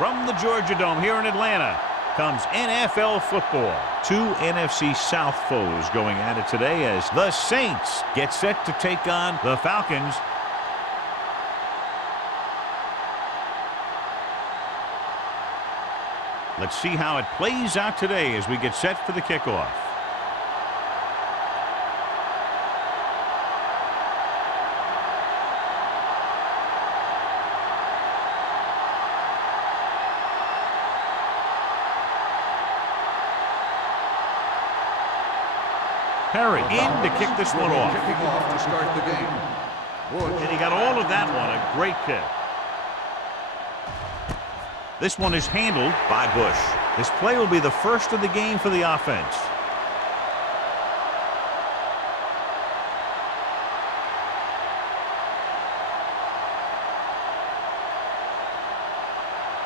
From the Georgia Dome here in Atlanta comes NFL football. Two NFC South foes going at it today as the Saints get set to take on the Falcons. Let's see how it plays out today as we get set for the kickoff. Perry in to kick this one off. Kicking off to start the game. And he got all of that one. A great kick. This one is handled by Bush. This play will be the first of the game for the offense.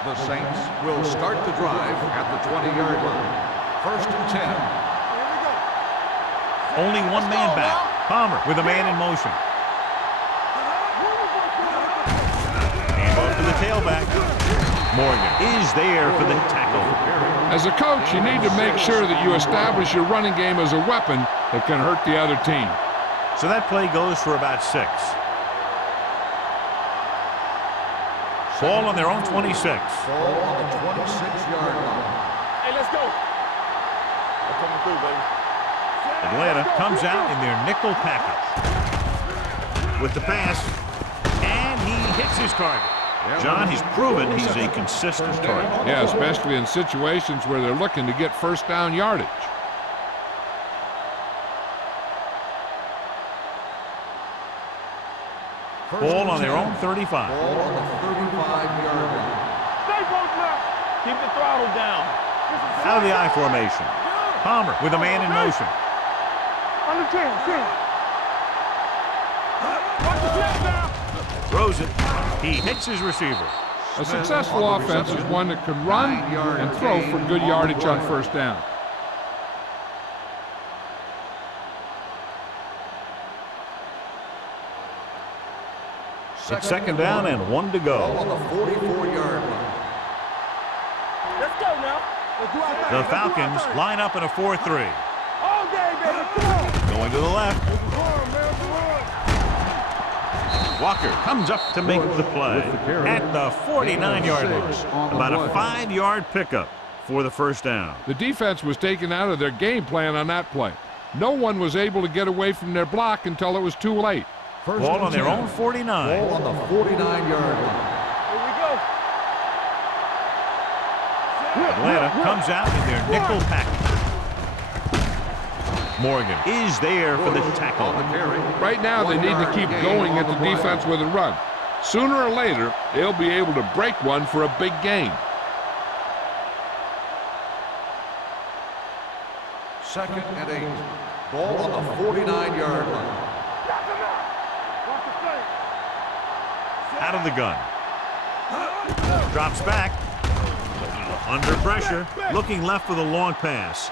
The Saints will start the drive at the 20-yard line. 1st and 10. Only one man back. Palmer with a man in motion. And off to the tailback. Morgan is there for the tackle. As a coach, you need to make sure that you establish your running game as a weapon that can hurt the other team. So that play goes for about 6. Ball on their own 26. Ball on the 26-yard line. Hey, let's go. I'm coming through, baby. Atlanta comes out in their nickel package with the pass, and he hits his target. John, he's proven he's a consistent target. Yeah, especially in situations where they're looking to get first down yardage. Ball on their own 35. Ball on the 35-yard line. Stay close now. Keep the throttle down. Out of the I formation. Palmer with a man in motion. On the 10. Watch the snap now. Throws it. He hits his receiver. A successful offense is one that can run and throw for good yardage on first down. It's second down and 1 to Ball on go. the 44-yard line. Let's go now. Let's do our thing. The Falcons line up in a 4-3. All day, baby. Come on. Going to the left. Walker comes up to make the play at the 49-yard line. About a 5-yard pickup for the first down. The defense was taken out of their game plan on that play. No one was able to get away from their block until it was too late. Ball on their own 49. Ball on the 49-yard line. Here we go. Atlanta comes out in their nickel package. Morgan is there for the tackle. On the carry. Right now, they need to keep going at the defense with a run. Sooner or later, they'll be able to break one for a big gain. 2nd and 8. Ball on the 49-yard line. Out of the gun. Drops back. Under pressure. Looking left for the long pass.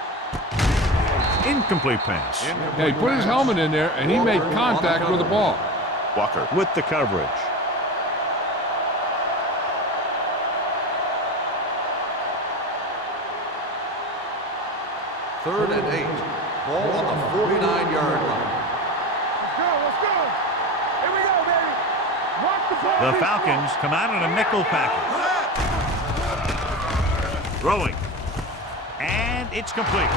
Incomplete pass. Yeah, he put his helmet in there, and he made contact with the ball. Walker with the coverage. Third and 8. Ball on the 49-yard line. Let's go. Here we go, baby. Watch the ball. The Falcons come out in a nickel package. Throwing. And it's complete.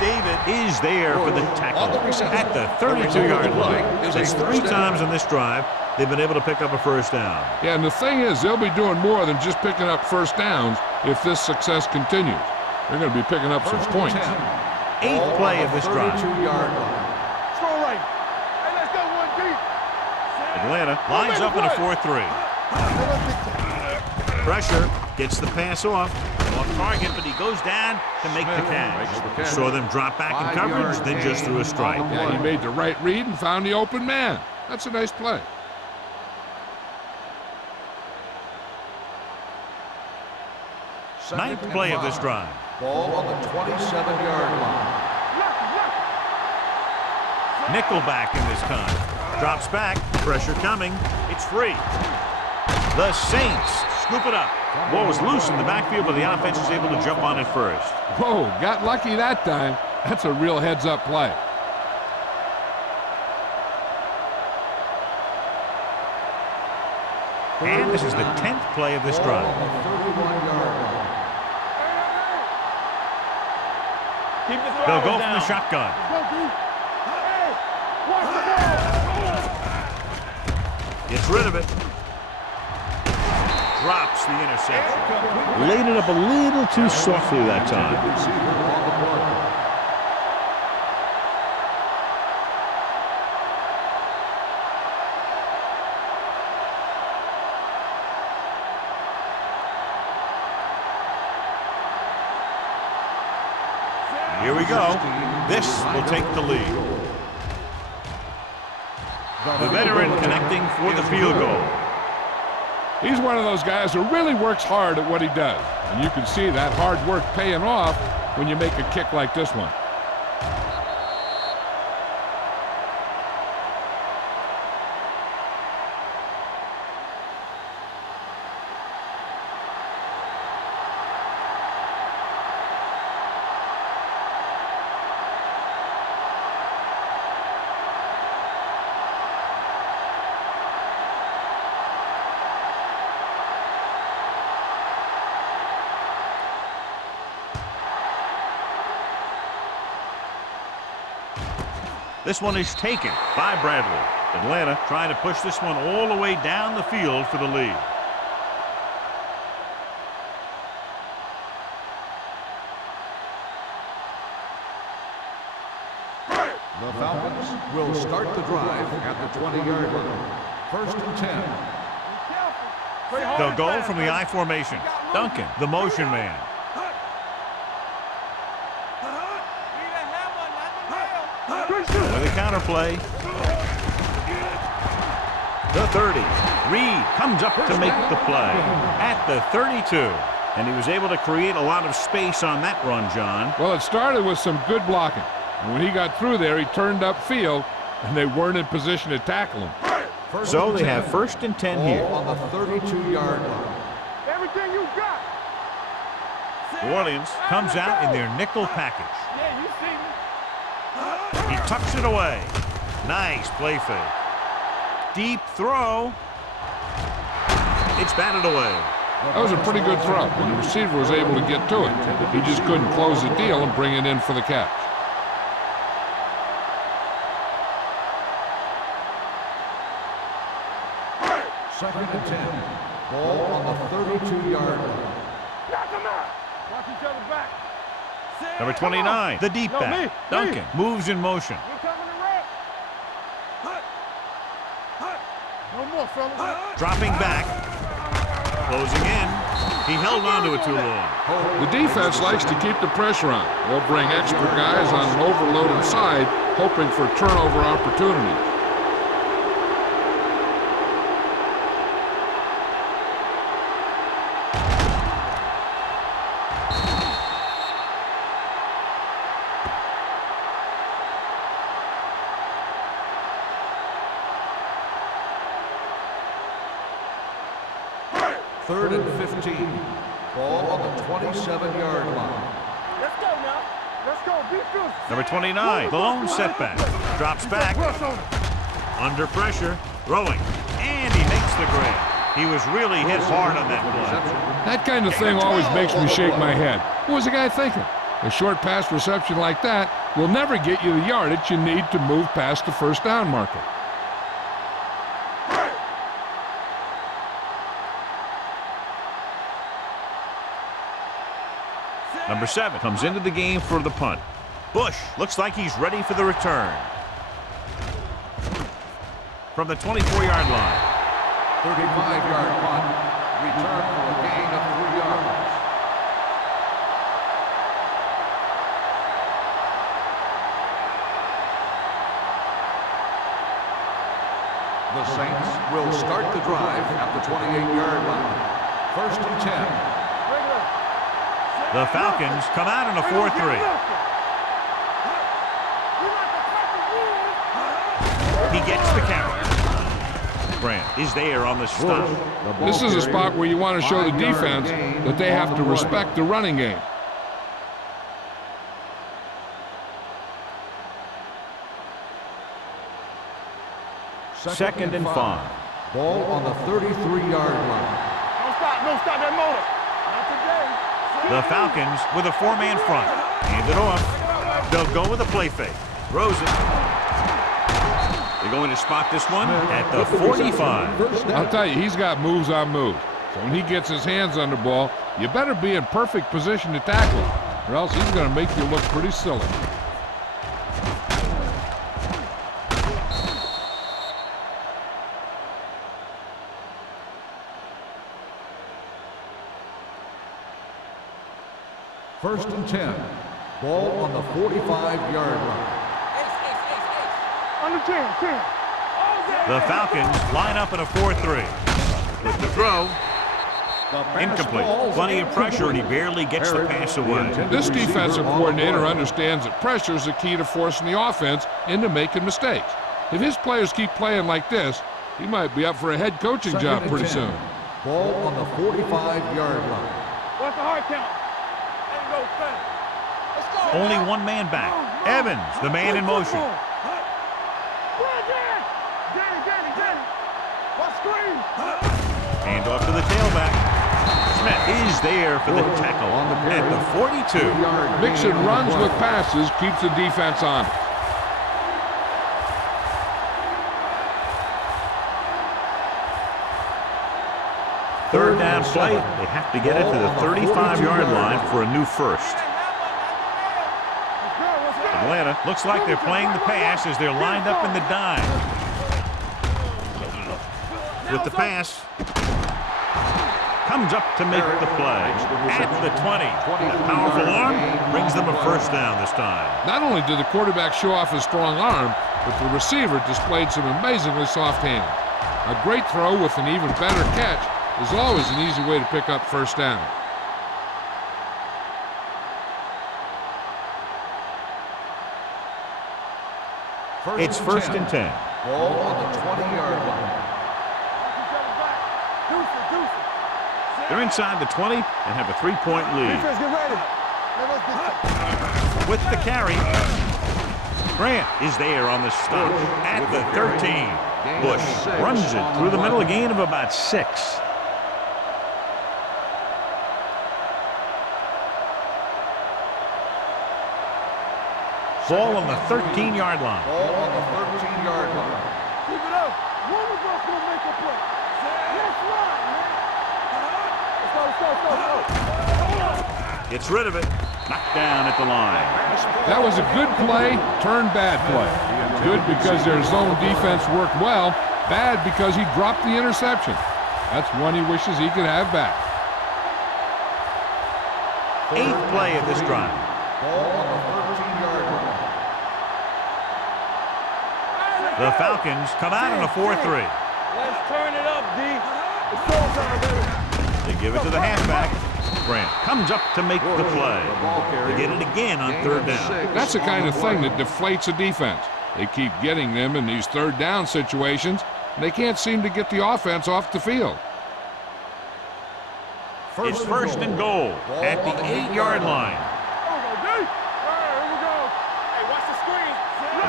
David is there for the tackle at the 32-yard line. That's 3 times on this drive they've been able to pick up a first down. Yeah, and the thing is, they'll be doing more than just picking up first downs if this success continues. They're going to be picking up some points. 8th play of this drive. 32-yard line. Throw right. Hey, let's go one deep. Atlanta lines up in a 4-3. Pressure, gets the pass off target, but he goes down to make the catch. Saw them drop back in coverage, then just threw a strike. Yeah, he made the right read and found the open man. That's a nice play. Ninth play of this drive. Ball on the 27-yard line. Nickelback in this time. Drops back. Pressure coming. It's free. The Saints Scoop it up. Ball was loose in the backfield, but the offense was able to jump on it first. Whoa, got lucky that time. That's a real heads-up play. And this is the 10th play of this drive. They'll go from the shotgun. Gets rid of it. Drops the interception. Laid it up a little too softly that time. Here we go. This will take the lead. The veteran connecting for the field goal. He's one of those guys who really works hard at what he does. And you can see that hard work paying off when you make a kick like this one. This one is taken by Bradley. Atlanta trying to push this one all the way down the field for the lead. The Falcons will start the drive at the 20-yard line. First and 10. They'll go from the I formation. Duncan, the motion man. With a counter play. The 30. Reed comes up to make the play at the 32. And he was able to create a lot of space on that run, John. Well, it started with some good blocking. And when he got through there, he turned upfield, and they weren't in position to tackle him. So they have first and 10 here. On the 32-yard line. Everything you got. New Orleans comes out in their nickel package. Yeah, you see me. He tucks it away. Nice play fake. Deep throw. It's batted away. That was a pretty good throw, and the receiver was able to get to it. He just couldn't close the deal and bring it in for the catch. Second and 10. Ball on the 32-yard line. Knock him out. Watch each other back. Number 29, the deep back. Duncan moves in motion. You coming to wreck? No more, fellas. Dropping back. Closing in. He held on to it too long. The defense likes to keep the pressure on. They'll bring extra guys on an overloaded side, hoping for turnover opportunities. Third and 15. Ball on the 27-yard line. Let's go now. Let's go. Defense. Number 29, the lone setback. Drops back. Under pressure. Throwing. And he makes the grab. He was really hit hard on that play. That kind of thing always makes me shake my head. What was the guy thinking? A short pass reception like that will never get you the yardage you need to move past the first down marker. Number 7 comes into the game for the punt. Bush looks like he's ready for the return. From the 24-yard line. 35-yard punt. Return for a gain of 3 yards. The Saints will start the drive at the 28-yard line. First and 10. The Falcons come out in a 4-3. He gets the carry. Grant is there on the stop. This is a spot where you want to show the defense that they have to respect the running game. Second and 5. Ball on the 33-yard line. Don't stop that motor. Not today. The Falcons with a 4-man front. Hand it off. They'll go with a play fake. Throws it. They're going to spot this one at the 45. I'll tell you, he's got moves on moves. So when he gets his hands on the ball, you better be in perfect position to tackle, or else he's going to make you look pretty silly. First and 10. Ball on the 45-yard line. Under 10. The Falcons line up in a 4-3. With the throw. Incomplete. Plenty of pressure, and he barely gets the pass away. This defensive coordinator understands that pressure is the key to forcing the offense into making mistakes. If his players keep playing like this, he might be up for a head coaching job pretty soon. Ball on the 45-yard line. What's the hard count? There you go, Fred. Let's go. Only one man back. Evans, the man in motion. Danny. What screen? Hand off to the tailback. Smith is there for the tackle at the 42. Mixing runs with passes keeps the defense on. Third down play. They have to get it to the 35-yard line for a new first. Atlanta looks like they're playing the pass as they're lined up in the dime. With the pass. Comes up to make the play. At the 20. A powerful arm brings them a first down this time. Not only did the quarterback show off his strong arm, but the receiver displayed some amazingly soft hands. A great throw with an even better catch is always an easy way to pick up first down. It's first and 10. Ball on the 20-yard line. They're inside the 20 and have a 3-point lead. Defense, get ready. With the carry, Grant is there on the stop at the 13. Bush runs it through the middle, a gain of about 6. Ball on the 13-yard line. Ball on the 13-yard line. Keep it up. One of us gonna make a play. Yes, right, man. Let's go. Gets rid of it. Knocked down at the line. That was a good play, turned bad play. Good because their zone defense worked well, bad because he dropped the interception. That's one he wishes he could have back. 8th play of this drive. Ball on the 13-yard line. The Falcons come out in a 4-3. Let's turn it up, D. It's showtime, baby. They give it to the halfback. Grant comes up to make the play. They get it again on third down. That's the kind of thing that deflates a defense. They keep getting them in these third down situations, and they can't seem to get the offense off the field. It's first and goal at the 8-yard line.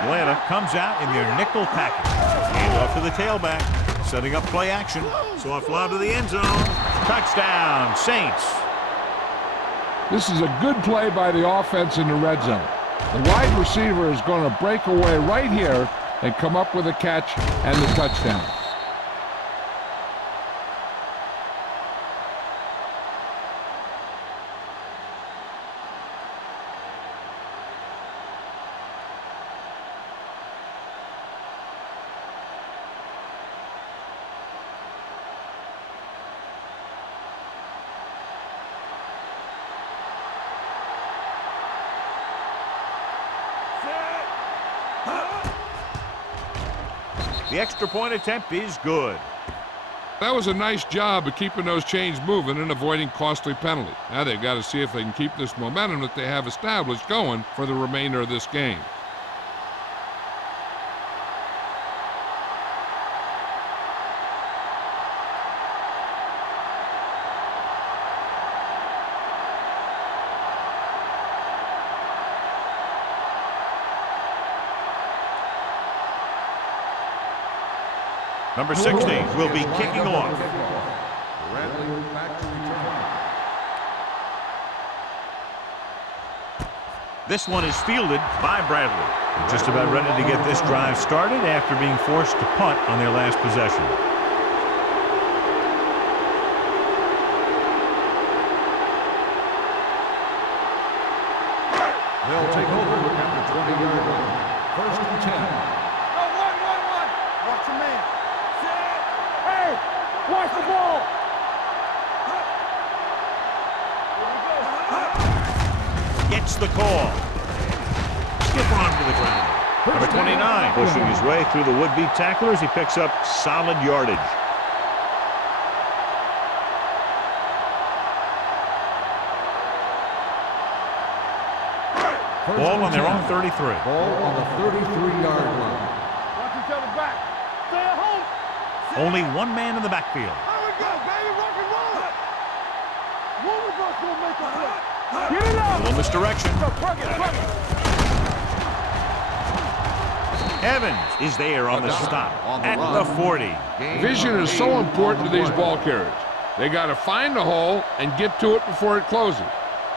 Atlanta comes out in their nickel package. Hand off to the tailback. Setting up play action. Soft lob to the end zone. Touchdown, Saints. This is a good play by the offense in the red zone. The wide receiver is going to break away right here and come up with a catch and the touchdown. The extra point attempt is good. That was a nice job of keeping those chains moving and avoiding costly penalties. Now they've got to see if they can keep this momentum that they have established going for the remainder of this game. Number 60 will be kicking off. Bradley back to return. This one is fielded by Bradley. Just about ready to get this drive started after being forced to punt on their last possession. They'll take over at the 20-yard line. First and 10. Go, one. Watch your man. Set. Hey, watch the ball. Gets the call. Skip on to the ground. Number 29 pushing his way through the would-be tacklers. He picks up solid yardage. Ball on their own 33. Ball on the 33-yard line. Watch each other back. Stay at home. Only one man in the backfield. There we go, baby. Rock and roll. One of us will make a play. Get it out. Little misdirection. Go, plug it. Evans is there on the stop at the 40. Vision is so important to these ball carriers. They got to find the hole and get to it before it closes.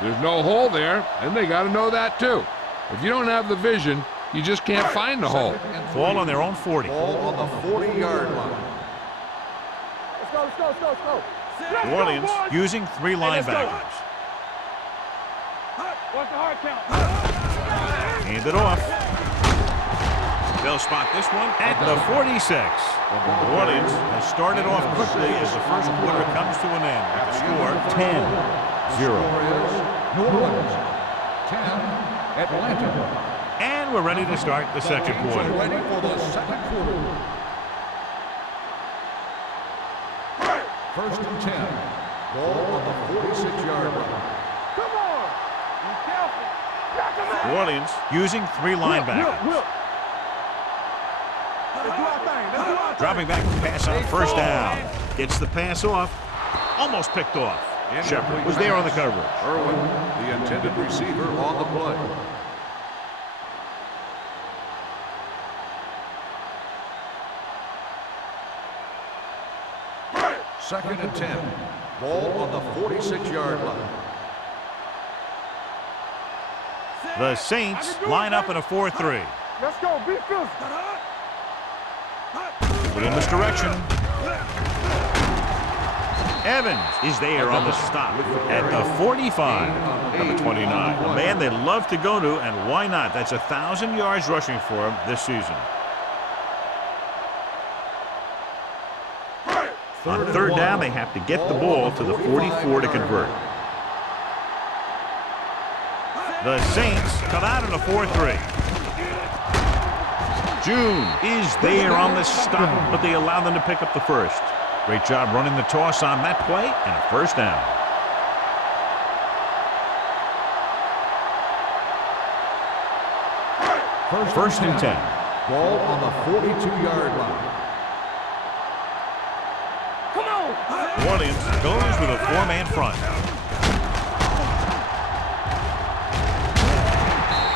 There's no hole there, and they got to know that too. If you don't have the vision, you just can't find the hole. Ball on their own 40. Ball on the 40-yard line. Let's go. New Orleans using 3 linebackers. Watch the hard count. Hand it off. They'll spot this one at the 46. New Orleans has started off quickly as the first quarter comes to an end with the score 10-0. New Orleans, 10, Atlanta. And we're ready to start the second quarter. Ready for the second quarter. First and 10. Ball on the 46-yard line. Come on. Be careful. Knock him out. New Orleans using 3 linebackers. Let's do our thing. Dropping back to pass on first down. Gets the pass off. Almost picked off. Shepard was there on the coverage. Irwin, the intended receiver, on the play. Second and 10. Ball on the 46-yard line. The Saints line up in a 4-3. Let's go. Be physical. Put in this direction. Evans is there on the stop at the 45. Number 29. A man they love to go to, and why not? That's 1,000 yards rushing for him this season. On third down, they have to get the ball to the 44 to convert. The Saints come out in a 4-3. June is there on the stop, but they allow them to pick up the first. Great job running the toss on that play, and a first down. First and 10. Ball on the 42-yard line. Come on. New Orleans goes with a 4-man front.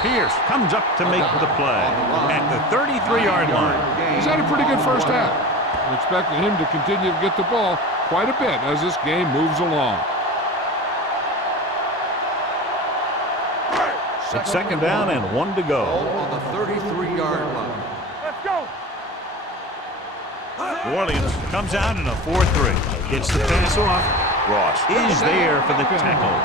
Pierce comes up to make the play at the 33-yard line. He's had a pretty good first half. I'm expecting him to continue to get the ball quite a bit as this game moves along. It's second down and 1 to go. Ball on the 33-yard line. Let's go. New Orleans comes out in a 4-3. Gets the pass off. Ross is there for the tackle.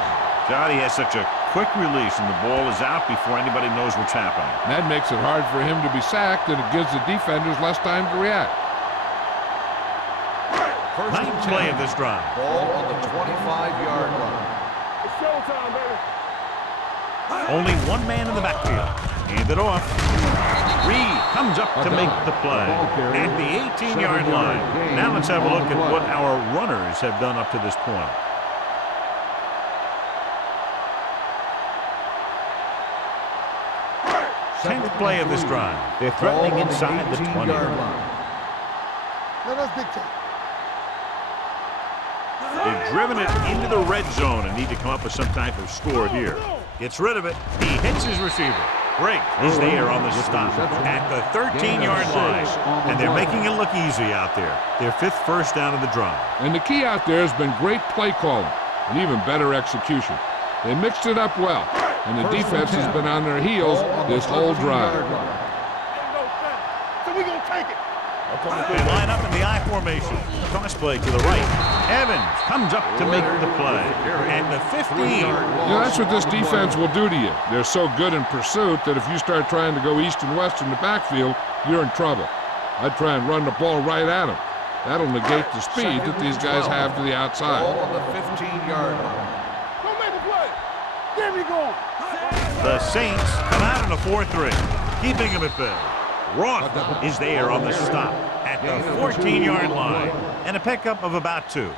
Johnny has such a quick release, and the ball is out before anybody knows what's happening. That makes it hard for him to be sacked, and it gives the defenders less time to react. Ninth play of this drive. Ball on the 25-yard line. It's showtime, baby. Only one man in the backfield. Hand it off. Reed comes up to make the play at the 18-yard line. Now let's have a look at what our runners have done up to this point. Tenth play of this drive. They're threatening inside the 20. Let us dictate. They've driven it into the red zone and need to come up with some type of score here. Gets rid of it. He hits his receiver. Briggs is there on the stop at the 13-yard line. And they're making it look easy out there. Their 5th first down of the drive. And the key out there has been great play calling and even better execution. They mixed it up well, and the defense has been on their heels this whole drive. So we gonna take it. They line up in the I formation. Cross play to the right. Evans comes up to make the play at the 15. You know, that's what this defense will do to you. They're so good in pursuit that if you start trying to go east and west in the backfield, you're in trouble. I'd try and run the ball right at them. That'll negate the speed that these guys have to the outside. Ball on the 15-yard line. Don't make a play. There we go. The Saints come out in a 4-3, keeping him at bay. Roth is there on the stop at the 14-yard line, and a pickup of about 2.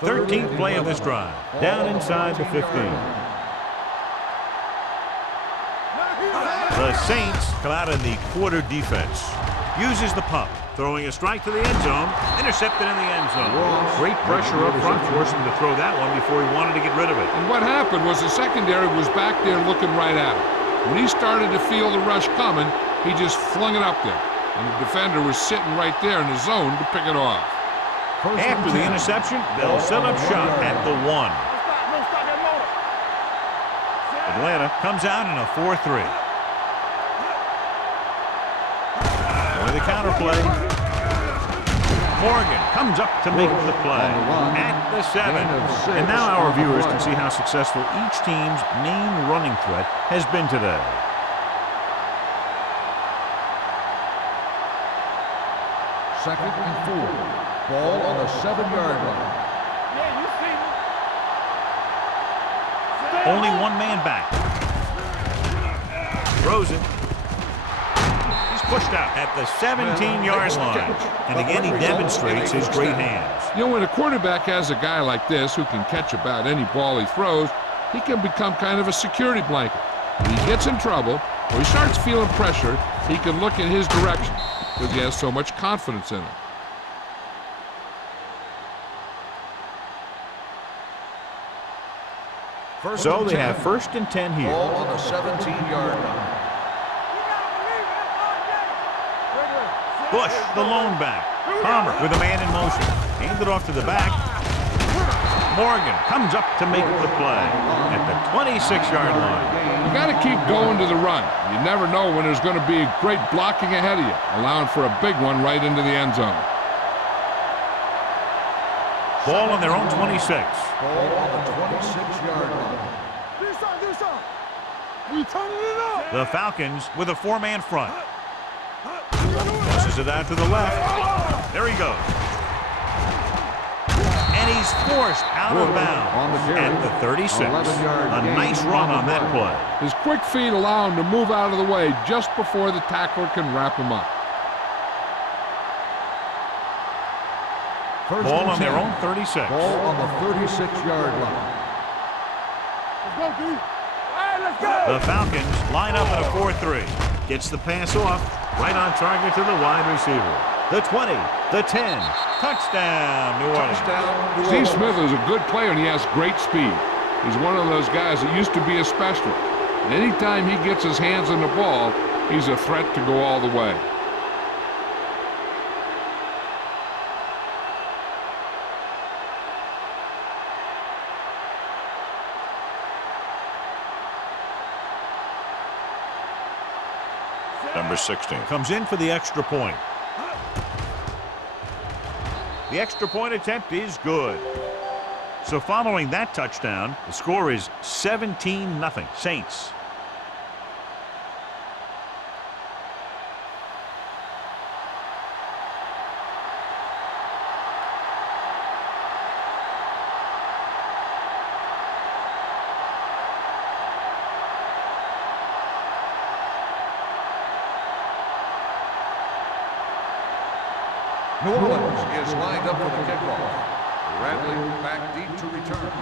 Thirteenth play of this drive, down inside the 15. The Saints come out in the quarter defense. Uses the pump, throwing a strike to the end zone, intercepted in the end zone. Great pressure up front, forced him to throw that one before he wanted to get rid of it. And what happened was the secondary was back there looking right at him. When he started to feel the rush coming, he just flung it up there. And the defender was sitting right there in the zone to pick it off. After the interception, they'll set up shop at the 1. No, stop that motor. Atlanta comes out in a 4-3. With the counter play. Morgan comes up to make the play at the 7. And now our viewers can see how successful each team's main running threat has been today. Second and 4. Ball on the 7-yard line. Yeah, you see me. Only one man back. Rosen. He's pushed out at the 17-yard line. And again, he demonstrates his great hands. You know, when a quarterback has a guy like this who can catch about any ball he throws, he can become kind of a security blanket. When he gets in trouble, or he starts feeling pressure, he can look in his direction because he has so much confidence in him. So they have 1st and 10 here. Ball on the 17-yard line. Bush, the lone back. Palmer with a man in motion. Handed off to the back. Morgan comes up to make the play at the 26-yard line. You got to keep going to the run. You never know when there's going to be great blocking ahead of you, allowing for a big one right into the end zone. Ball on their own 26. Ball on the 26-yard line. This side. We turning it up. The Falcons with a 4-man front. Tosses it out to the left. There he goes. And he's forced out of bounds at the 36. A nice run on that play. His quick feet allow him to move out of the way just before the tackler can wrap him up. Ball on their own 36. Ball on the 36-yard line. Let's go, D. All right, let's go. The Falcons line up in a 4-3. Gets the pass off. Right on target to the wide receiver. The 20, the 10. Touchdown, New Orleans. Steve Smith is a good player, and he has great speed. He's one of those guys that used to be a specialist. And anytime he gets his hands on the ball, he's a threat to go all the way. Number 16 comes in for the extra point. The extra point attempt is good. So following that touchdown, the score is 17-0 Saints. New Orleans is lined up for the kickoff. Bradley back deep to return.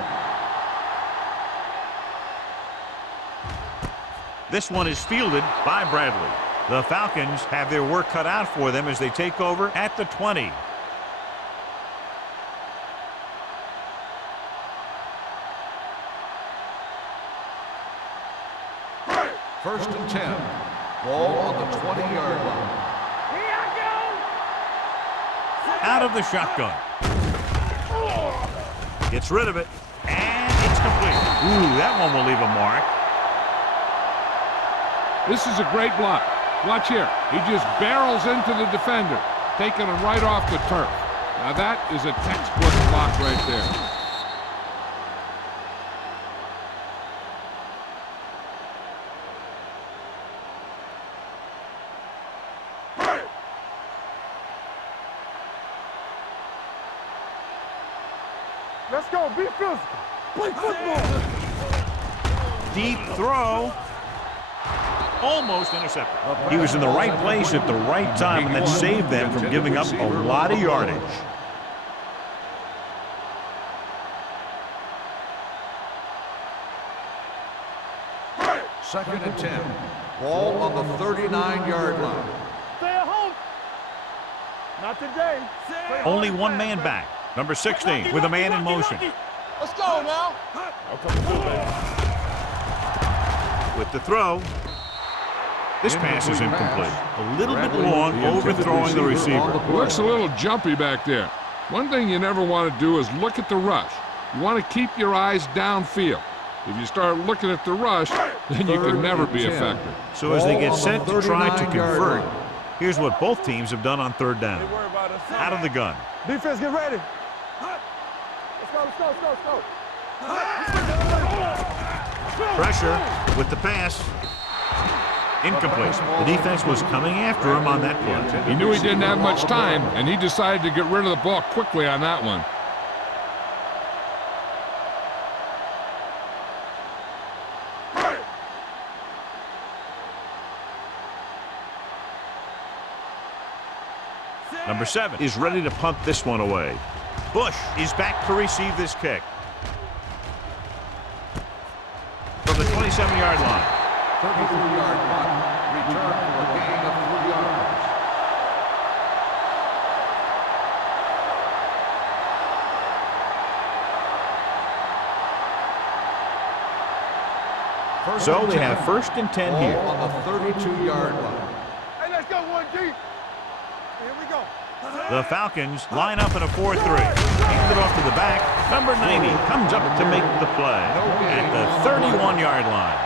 This one is fielded by Bradley. The Falcons have their work cut out for them as they take over at the 20. First and 10. Ball on the 20-yard line. Out of the shotgun. Gets rid of it. And it's complete. Ooh, that one will leave a mark. This is a great block. Watch here. He just barrels into the defender, taking him right off the turf. Now that is a textbook block right there. Let's go. Be physical. Play football. Deep throw. Almost intercepted. He was in the right place at the right time, and that saved them from giving up a lot of yardage. Second and 10. Ball on the 39-yard line. Stay at home. Not today. Only one man back. Number 16 with a man in motion. Let's go now. With the throw. This pass is incomplete. A little bit long, overthrowing the receiver. Looks a little jumpy back there. One thing you never want to do is look at the rush. You want to keep your eyes downfield. If you start looking at the rush, then you can never be effective. So as they get set to try to convert, here's what both teams have done on third down. Out of the gun. Defense, get ready. Let's go, let's go, let's go, let's go. Pressure with the pass. Incomplete. The defense was coming after him on that play. He knew he didn't have much time, and he decided to get rid of the ball quickly on that one. Number 7 is ready to punt this one away. Bush is back to receive this kick. From the 27-yard line. 33-yard punt. Return for a gain of 3 yards. So they have first and 10 here. Ball on the 32-yard line. Hey, let's go, 1 deep. Here we go. The Falcons line up in a 4-3. Hands it off to the back. Number 90 comes up to make the play at the 31-yard line.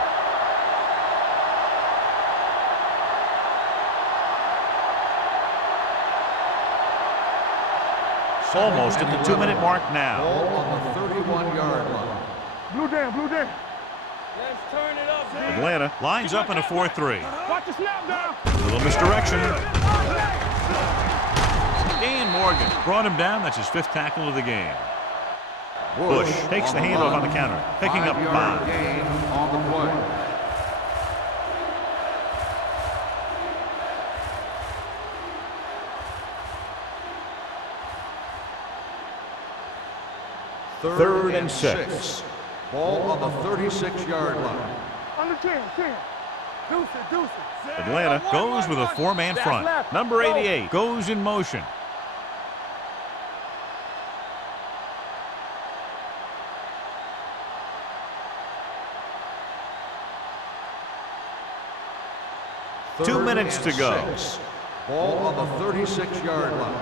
Almost at the 2-minute mark now. Ball on the 31-yard line. Blue down, blue down. Let's turn it up, man. Atlanta lines up in a 4-3. Watch the snap down. A little misdirection. Dan Morgan brought him down. That's his 5th tackle of the game. Bush takes the handoff on the counter, picking up 5. Gain on the play. Third and 6. Ball on the 36-yard line. Under 10. Deuce it. Atlanta goes with a 4-man front. Number 88 goes in motion. Third 2 minutes to go. 6. Ball on the 36-yard line.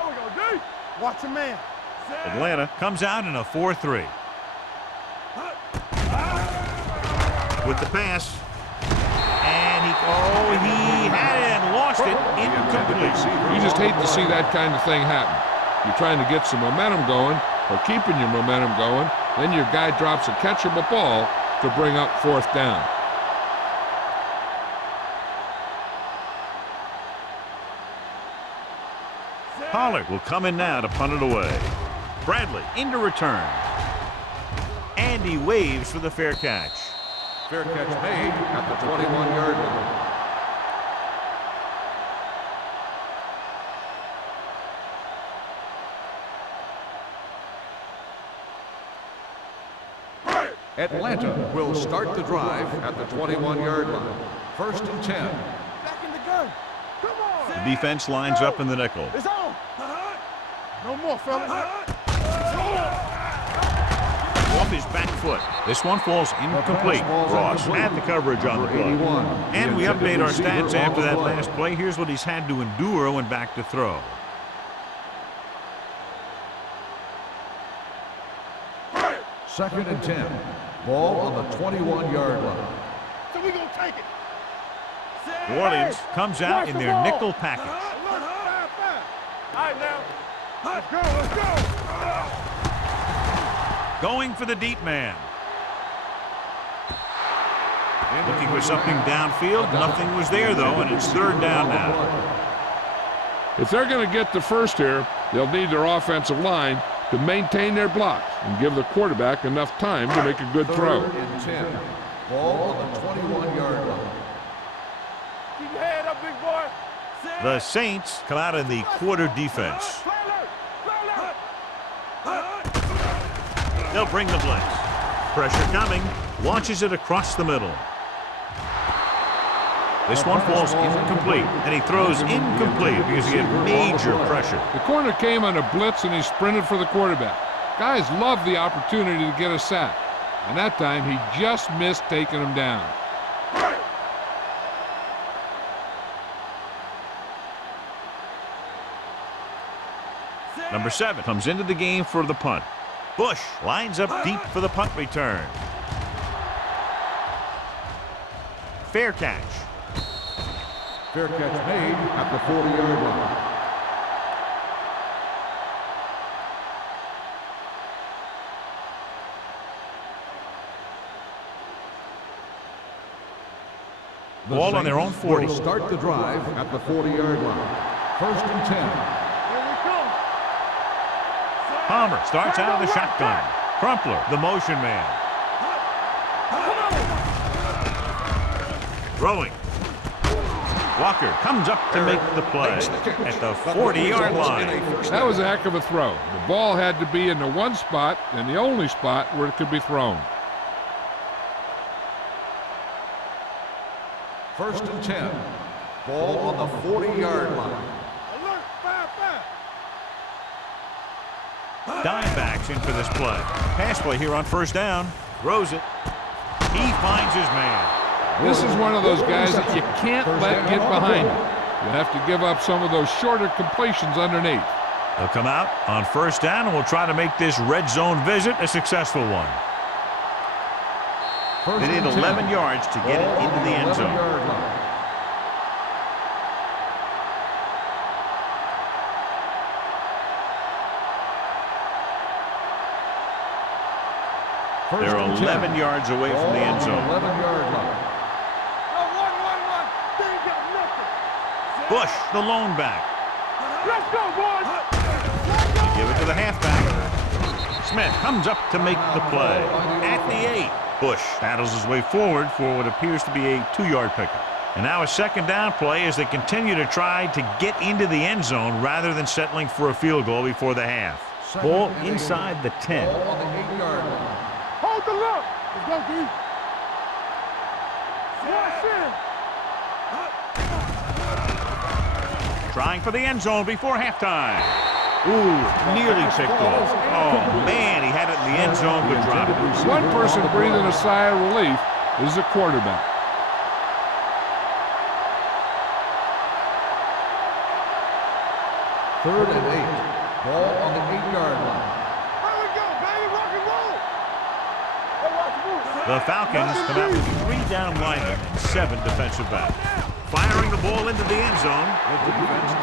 There we go, D. Watch the man. Atlanta comes out in a 4-3. With the pass. And he had it and lost it. Incomplete. You just hate to see that kind of thing happen. You're trying to get some momentum going, or keeping your momentum going, then your guy drops a catchable ball to bring up 4th down. Pollard will come in now to punt it away. Bradley into return. And he waves for the fair catch. Fair catch made at the 21-yard line. Atlanta will start the drive at the 21-yard line. First and 10. Back in the gun. Come on. The defense lines up in the nickel. It's on. No more, fellas. off his back foot. This one falls incomplete. Ross had the coverage on the play. And we update our stats after that last play. Here's what he's had to endure when back to throw. Second and 10. Ball on the 21-yard line. So we gonna take it. New Orleans comes out in their nickel package. All right, now. Let's go, let's go. Going for the deep man. Looking for something downfield. Nothing was there, though, and it's third down now. If they're going to get the first here, they'll need their offensive line to maintain their blocks and give the quarterback enough time to make a good throw. Third and 10. Ball on the 21-yard line. Keep your head up, big boy. The Saints come out in the quarter defense. They'll bring the blitz. Pressure coming. Launches it across the middle. This one falls incomplete, and he throws incomplete because he had major pressure. The corner came on a blitz, and he sprinted for the quarterback. Guys love the opportunity to get a sack, and that time he just missed taking him down. Number 7 comes into the game for the punt. Bush lines up deep for the punt return. Fair catch. Fair catch made at the 40-yard line. Ball on their own 40. Will start the drive at the 40-yard line. First and 10. Here we come. Palmer starts out of the shotgun. Crumpler, the motion man. Throwing. Walker comes up to make the play at the 40-yard line. That was a heck of a throw. The ball had to be in the one spot and the only spot where it could be thrown. First and 10. Ball on the 40-yard line. Alert, 5-5. Dimebacks in for this play. Pass play here on first down. Throws it. He finds his man. This is one of those guys that you can't let get behind you. You have to give up some of those shorter completions underneath. They'll come out on first down and will try to make this red zone visit a successful one. They need 11 yards to get it into the end zone. They're 11 yards away from the end zone. 11-yard line. One. They ain't got nothing. Bush, the lone back. Let's go, boys. Give it to the halfback. Smith comes up to make the play. At the 8. Bush battles his way forward for what appears to be a 2-yard pickup. And now a second down play as they continue to try to get into the end zone rather than settling for a field goal before the half. Ball inside the 10. Ball on the 8-yard line. Hold the look. Let's go, D. Watch in. Trying for the end zone before halftime. Ooh, nearly picked off. Oh, man, he had it in the end zone but dropped it. One person breathing a sigh of relief is the quarterback. Third and 8. Ball on the 8-yard line. Here we go, baby. Rock and roll. Hey, watch the move. The Falcons come out with 3 down linemen and 7 defensive backs. Firing the ball into the end zone.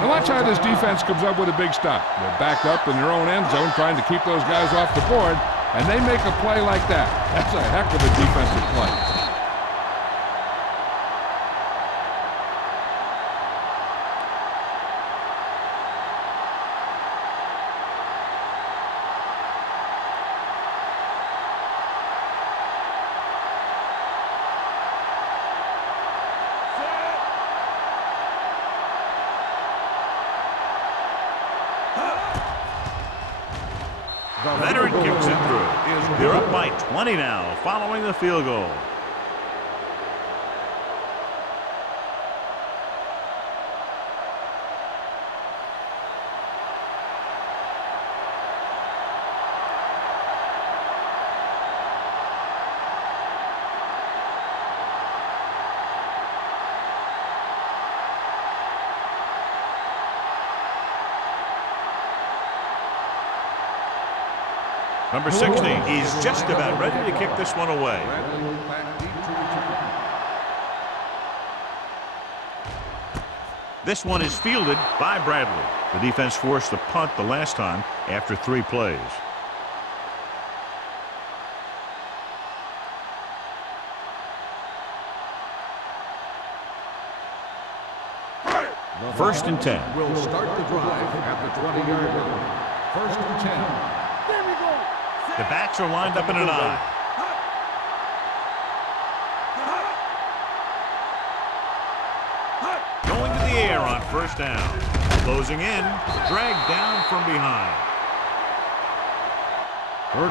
Now watch how this defense comes up with a big stop. They're back up in their own end zone trying to keep those guys off the board, and they make a play like that. That's a heck of a defensive play. Veteran kicks it through. They're up by 20 now following the field goal. Number 60 is just about ready to kick this one away. Bradley back deep to return. This one is fielded by Bradley. The defense forced the punt the last time after 3 plays. First and 10. Will start the drive at the 20-yard line. First and 10. There we go. The backs are lined up in an eye. Going to the air on first down. Closing in, dragged down from behind.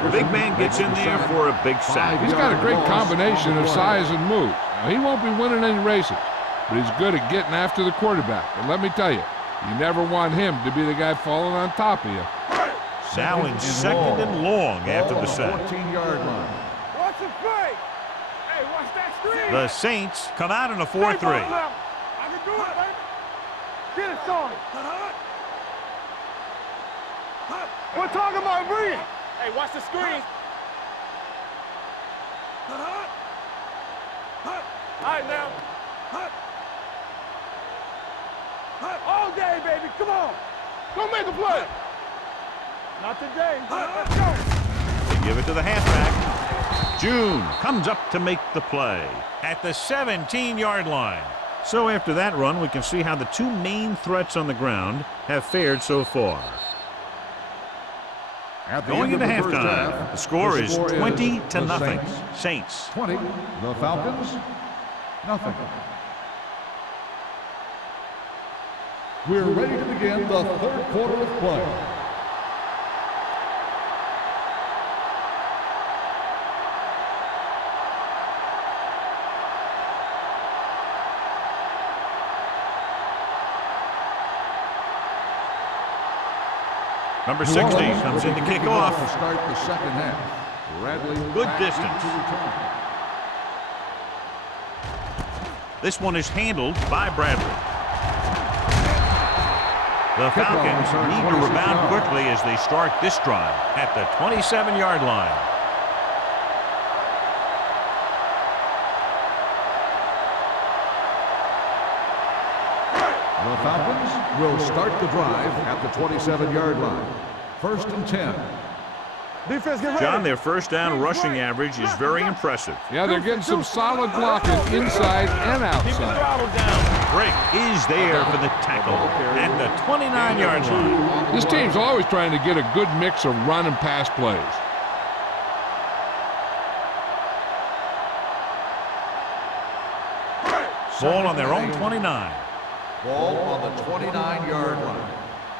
The big man gets in there for a big sack. He's got a great combination of size and moves. Now, he won't be winning any races, but he's good at getting after the quarterback. And let me tell you, you never want him to be the guy falling on top of you. Now in second and long after the sack. 14-yard line. Watch the play. Hey, watch that screen. The Saints come out in a 4-3. I can do it, baby. Get it started. We're talking about bringing. Hey, watch the screen. All right, now. All day, baby. Come on. Go make a play. Not today. Let's go. They give it to the halfback. June comes up to make the play at the 17-yard line. So after that run, we can see how the 2 main threats on the ground have fared so far. At the Going end into of the first halftime, half, the score is 20 to the nothing. Saints Saints. 20, the Falcons, nothing. We're ready to begin the third quarter of play. Number 60 comes in to kick off. To start the second half. Bradley Good back distance. to return. This one is handled by Bradley. The Falcons need to rebound quickly as they start this drive at the 27-yard line. The Falcons will start the drive at the 27-yard line. First and 10. Defense, get ready. John, their first down rushing average is very impressive. Yeah, they're getting some solid blocking inside and outside. Throttle down. Brick is there for the tackle at the 29-yard line. This team's always trying to get a good mix of run and pass plays. Ball on their own 29. Ball on the 29-yard line.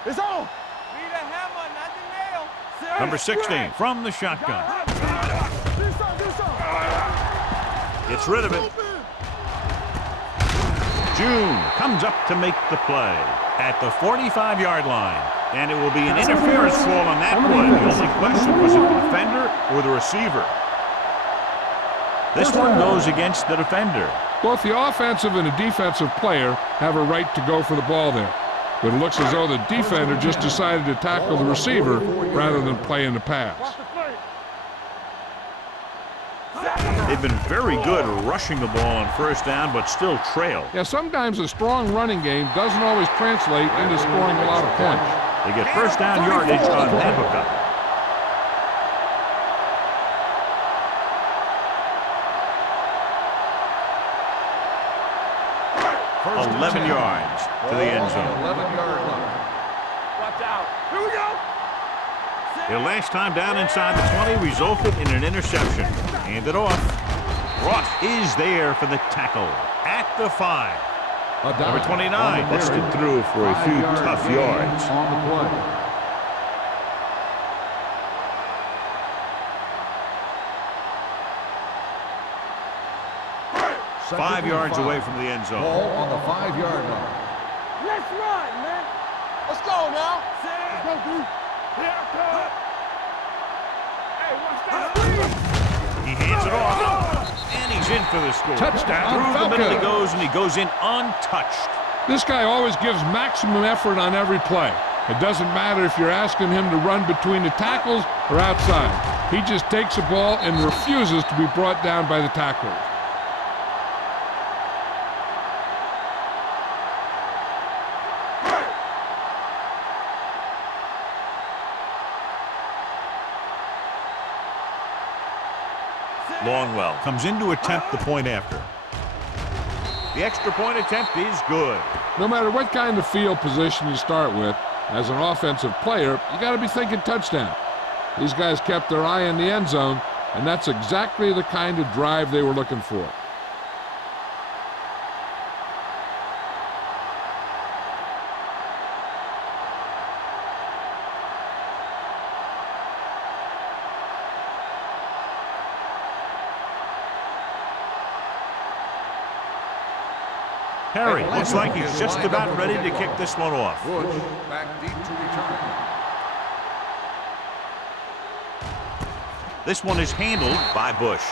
It's on. Need a hammer, not the nail. Number 16 from the shotgun. Do something. Gets rid of it. June comes up to make the play at the 45-yard line. And it will be an interference call on that play. The only question was it the defender or the receiver. This one goes against the defender. Both the offensive and the defensive player have a right to go for the ball there. But it looks as though the defender just decided to tackle the receiver rather than play in the pass. They've been very good rushing the ball on first down, but still trail. Yeah, sometimes a strong running game doesn't always translate into scoring a lot of points. They get first down yardage on that hookup. First 11 yards to the end zone. 11-yard line. Watch out. Here we go. Their last time down inside the 20 resulted in an interception. Handed off. Ross is there for the tackle at the 5. Number 29 busted through for a few tough yards. On the play. Second 5 and yards 5. away from the end zone. Ball on the 5-yard line. Let's run, man. Let's go now. Let's go, dude. Here I come. Hey, watch that. He hands it off, and he's in for the score. Touchdown, Through the middle he Falcons. goes, and he goes in untouched. This guy always gives maximum effort on every play. It doesn't matter if you're asking him to run between the tackles or outside. He just takes the ball and refuses to be brought down by the tacklers. Longwell comes in to attempt the point after. The extra point attempt is good. No matter what kind of field position you start with, as an offensive player, you got to be thinking touchdown. These guys kept their eye on the end zone, and that's exactly the kind of drive they were looking for. Harry looks like he's just about ready to kick this one off. Bush back deep to return. This one is handled by Bush.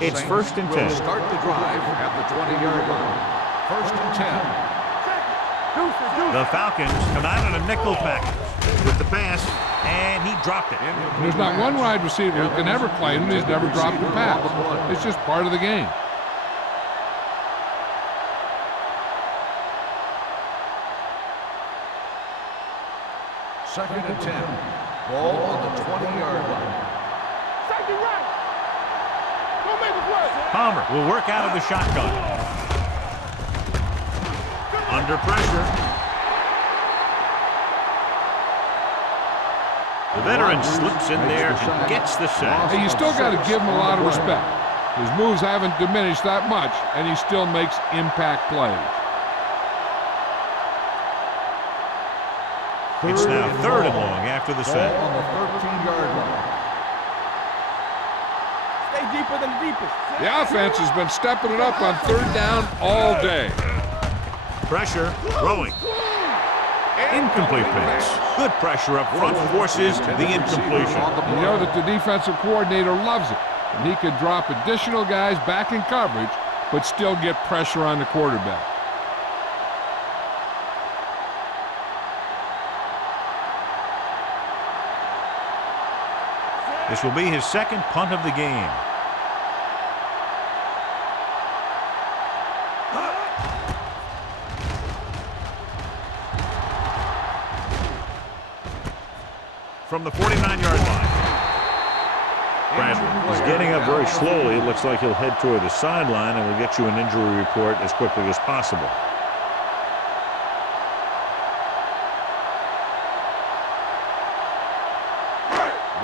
It's 1st and 10. Start the drive at the 20-yard line. 1st and 10. The Falcons come out in a nickel package with the pass, and he dropped it. There's not one wide receiver who can ever claim that he's never dropped a pass. It's just part of the game. Second and 10. Ball on the 20-yard line. Second right. Don't make it work. Palmer will work out of the shotgun. Under pressure. The veteran slips in there and gets the sack. Hey, you still got to give him a lot of respect. His moves haven't diminished that much, and he still makes impact plays. It's now 3rd and long after the sack. On the 13-yard line. Stay deeper than the deepest. The offense has been stepping it up on 3rd down all day. Pressure, throwing. Incomplete pass. Good pressure up front forces the incompletion. You know that the defensive coordinator loves it, and he can drop additional guys back in coverage, but still get pressure on the quarterback. This will be his 2nd punt of the game. From the 49-yard line. Bradley is getting up very slowly. It looks like he'll head toward the sideline, and we'll get you an injury report as quickly as possible.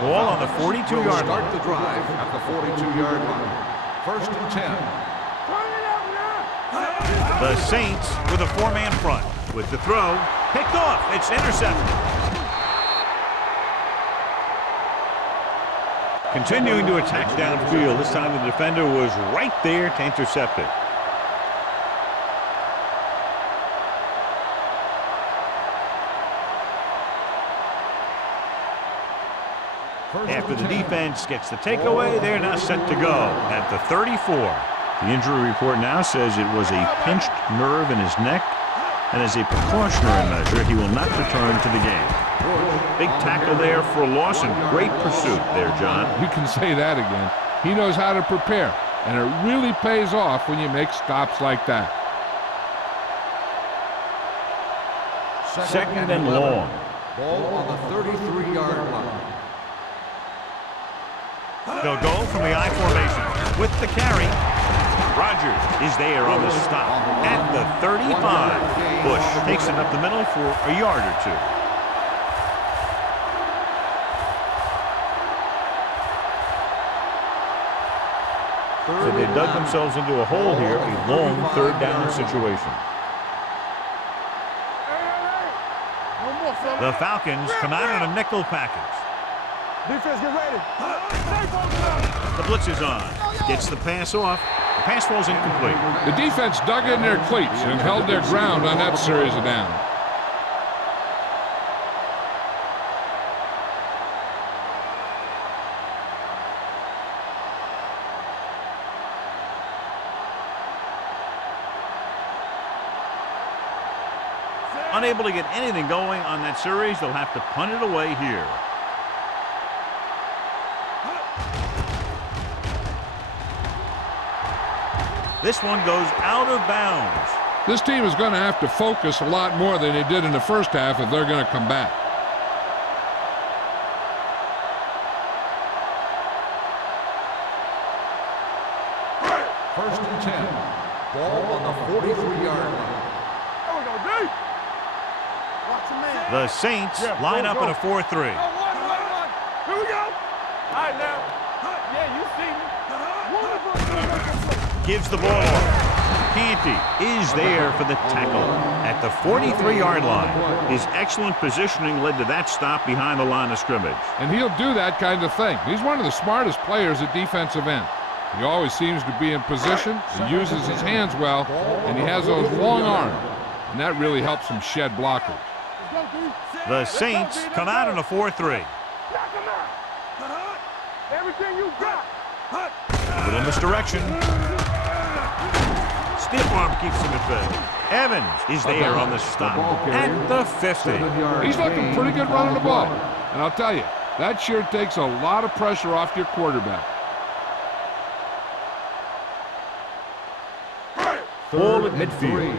Ball on the 42-yard line. Start the drive at the 42-yard line. 1st and 10. The Saints with a 4-man front. With the throw, picked off. It's intercepted. Continuing to attack downfield. This time the defender was right there to intercept it. After the defense gets the takeaway, they're now set to go at the 34. The injury report now says it was a pinched nerve in his neck, and as a precautionary measure, he will not return to the game. Big tackle there for a loss and great pursuit there, John. You can say that again. He knows how to prepare, and it really pays off when you make stops like that. 2nd and long. Ball on the 33-yard line. They'll go from the I formation with the carry. Rogers is there on the stop at the 35. Bush takes it up the middle for a yard or two. So they dug themselves into a hole here, a long 3rd down situation. The Falcons come out in a nickel package. Defense, get ready. The blitz is on. Gets the pass off. The pass falls incomplete. The defense dug in their cleats and held their ground on that series of downs. Unable to get anything going on that series, they'll have to punt it away here. This one goes out of bounds. This team is going to have to focus a lot more than they did in the first half if they're going to come back. First and 10. Ball on the 43-yard line. There we go, D. Watch your man. The Saints line up in a 4-3. One. Here we go. All right, now. Yeah, you see me. One of us will make a play. Gives the ball off. Canty is there for the tackle at the 43-yard line. His excellent positioning led to that stop behind the line of scrimmage. And he'll do that kind of thing. He's one of the smartest players at defensive end. He always seems to be in position, he uses his hands well, and he has those long arms. And that really helps him shed blockers. Let's go, D. The Saints come out in a 4-3. Knock him out. Everything you got. A little misdirection. Stiff arm keeps him at bay. Evans is there on the stop at the 50. He's looking pretty good running the ball. And I'll tell you, that sure takes a lot of pressure off your quarterback. Ball at midfield.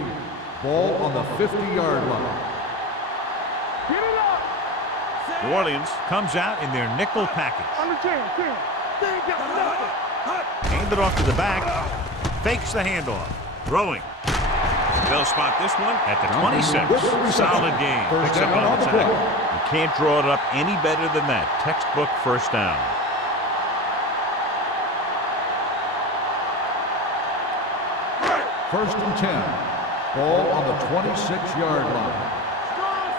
Ball on the 50-yard line. Get it up. New Orleans comes out in their nickel package. On the 10. They ain't got nothing. Hand it off to the back. Fakes the handoff. Throwing. They'll spot this one at the 26. Solid game. Picks up on the tackle. You can't draw it up any better than that. Textbook first down. First and 10. Ball on the 26-yard line. Strong,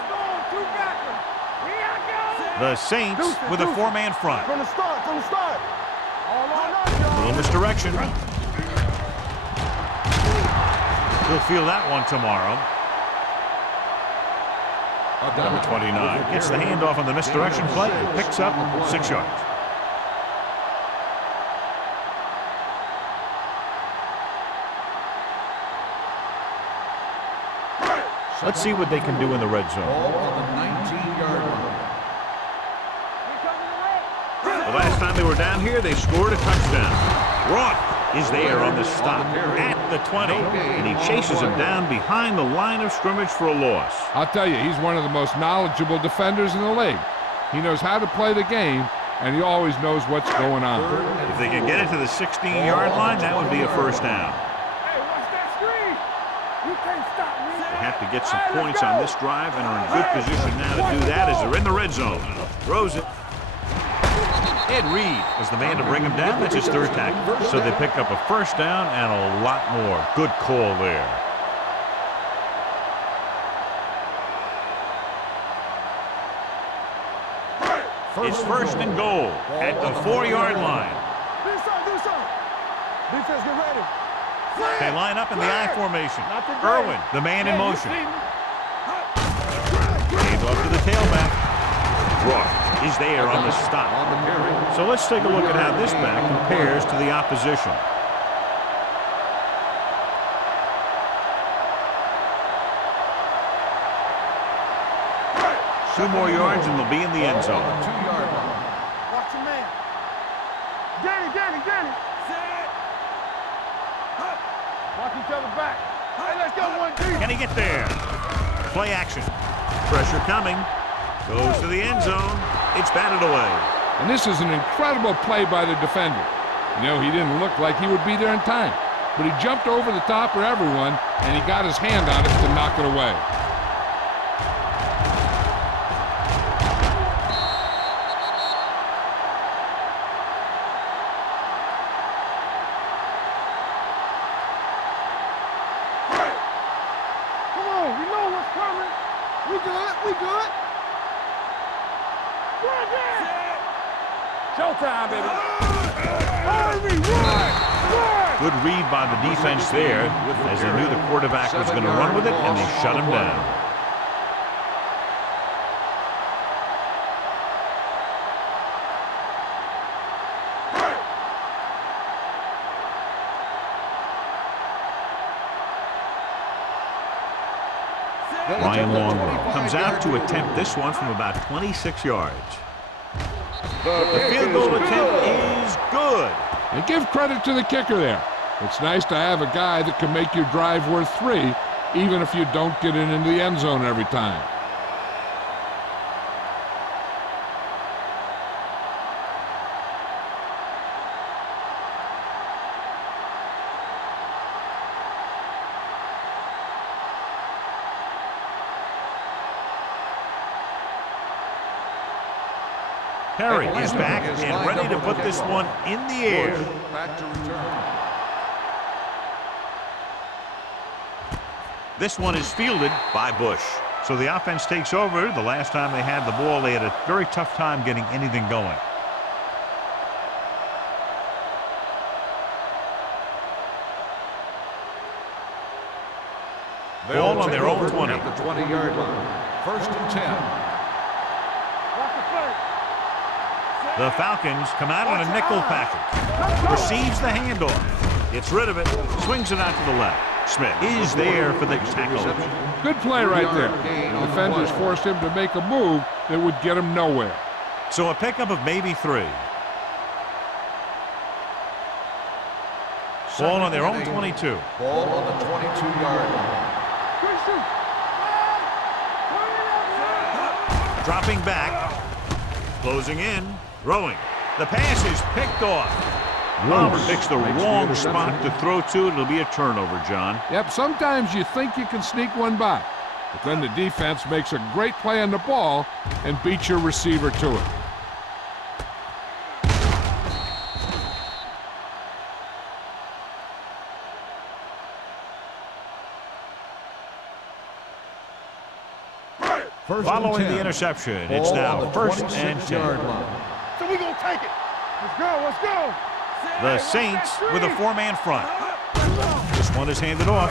two backers. Here I go. The Saints with a four-man front. From the start. All on us, A y'all. little misdirection. He'll feel that one tomorrow. Number 29 gets the handoff on the misdirection play and picks up 6 yards. Let's see what they can do in the red zone. Ball on the 19-yard line. The last time they were down here, they scored a touchdown. Roth is there on the stop at the 20, and he chases him down behind the line of scrimmage for a loss. I'll tell you, he's one of the most knowledgeable defenders in the league. He knows how to play the game, and he always knows what's going on. If they can get it to the 16-yard line, that would be a first down. Hey, watch that screen. You can't stop me. They have to get some points on this drive and are in good position now to do that as they're in the red zone. Throws it. Ed Reed is the man to bring him down. That's his third tackle. So they pick up a first down and a lot more. Good call there. It's first and goal at the 4-yard line. Do something. Defense, get ready. They line up in the I formation. Irwin, the man in motion. Hand off to the tailback. Roth is there on the stop. So let's take a look at how this back compares to the opposition. Two more yards and they'll be in the end zone. Two-yard line. Watch your man. Danny. Watch each other back. Hey, let's go one deep. Can he get there? Play action. Pressure coming. Goes to the end zone. It's batted away. And this is an incredible play by the defender. You know, he didn't look like he would be there in time, but he jumped over the top of everyone, and he got his hand on it to knock it away. Come on, we know what's coming. We good. Showtime, baby. Harvey, run! Good read by the defense there as they knew the quarterback was going to run with it, and they shut him down. Ryan Longwell comes out to attempt this one from about 26 yards. The field goal attempt is good. And give credit to the kicker there. It's nice to have a guy that can make your drive worth 3, even if you don't get it into the end zone every time. Perry is back and ready to put this one in the air. Back to return. This one is fielded by Bush. So the offense takes over. The last time they had the ball, they had a very tough time getting anything going. Ball on their own 20. At the 20-yard line. First and 10. The Falcons come out on a nickel package. Receives the handoff. Gets rid of it. Swings it out to the left. Smith is there for the tackle. Good play right there. The defenders forced him to make a move that would get him nowhere. So a pickup of maybe 3. Ball on their own 22. Ball on the 22-yard line. Dropping back. Closing in. Throwing. The pass is picked off. Palmer picks the wrong spot to throw to. It'll be a turnover, John. Yep, sometimes you think you can sneak one by, but then the defense makes a great play on the ball and beats your receiver to it. Following the interception, it's now first and 10. So we're going to take it. Let's go, let's go. The Saints with a 4-man front. This one is handed off.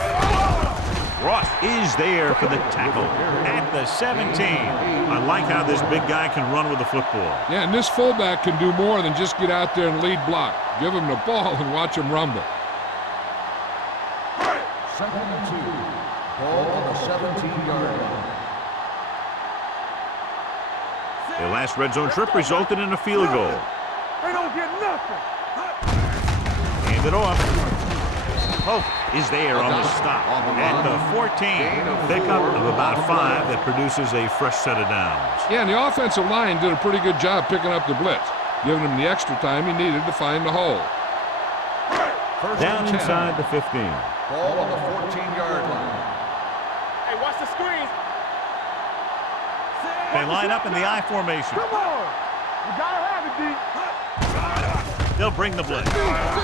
Ross is there for the tackle at the 17. I like how this big guy can run with the football. Yeah, and this fullback can do more than just get out there and lead block. Give him the ball and watch him rumble. Second and 2. Ball on the 17-yard line. Their last red zone trip resulted in a field goal. They don't get nothing. Hand it off. Pope is there on the stop at the 14. Pickup of about 5 that produces a fresh set of downs. Yeah, and the offensive line did a pretty good job picking up the blitz, giving him the extra time he needed to find the hole. Down inside the 15. Ball on the 14-yard line. Hey, watch the screen. They line up in the I formation. Come on. You got to have it, D. They'll bring the blitz.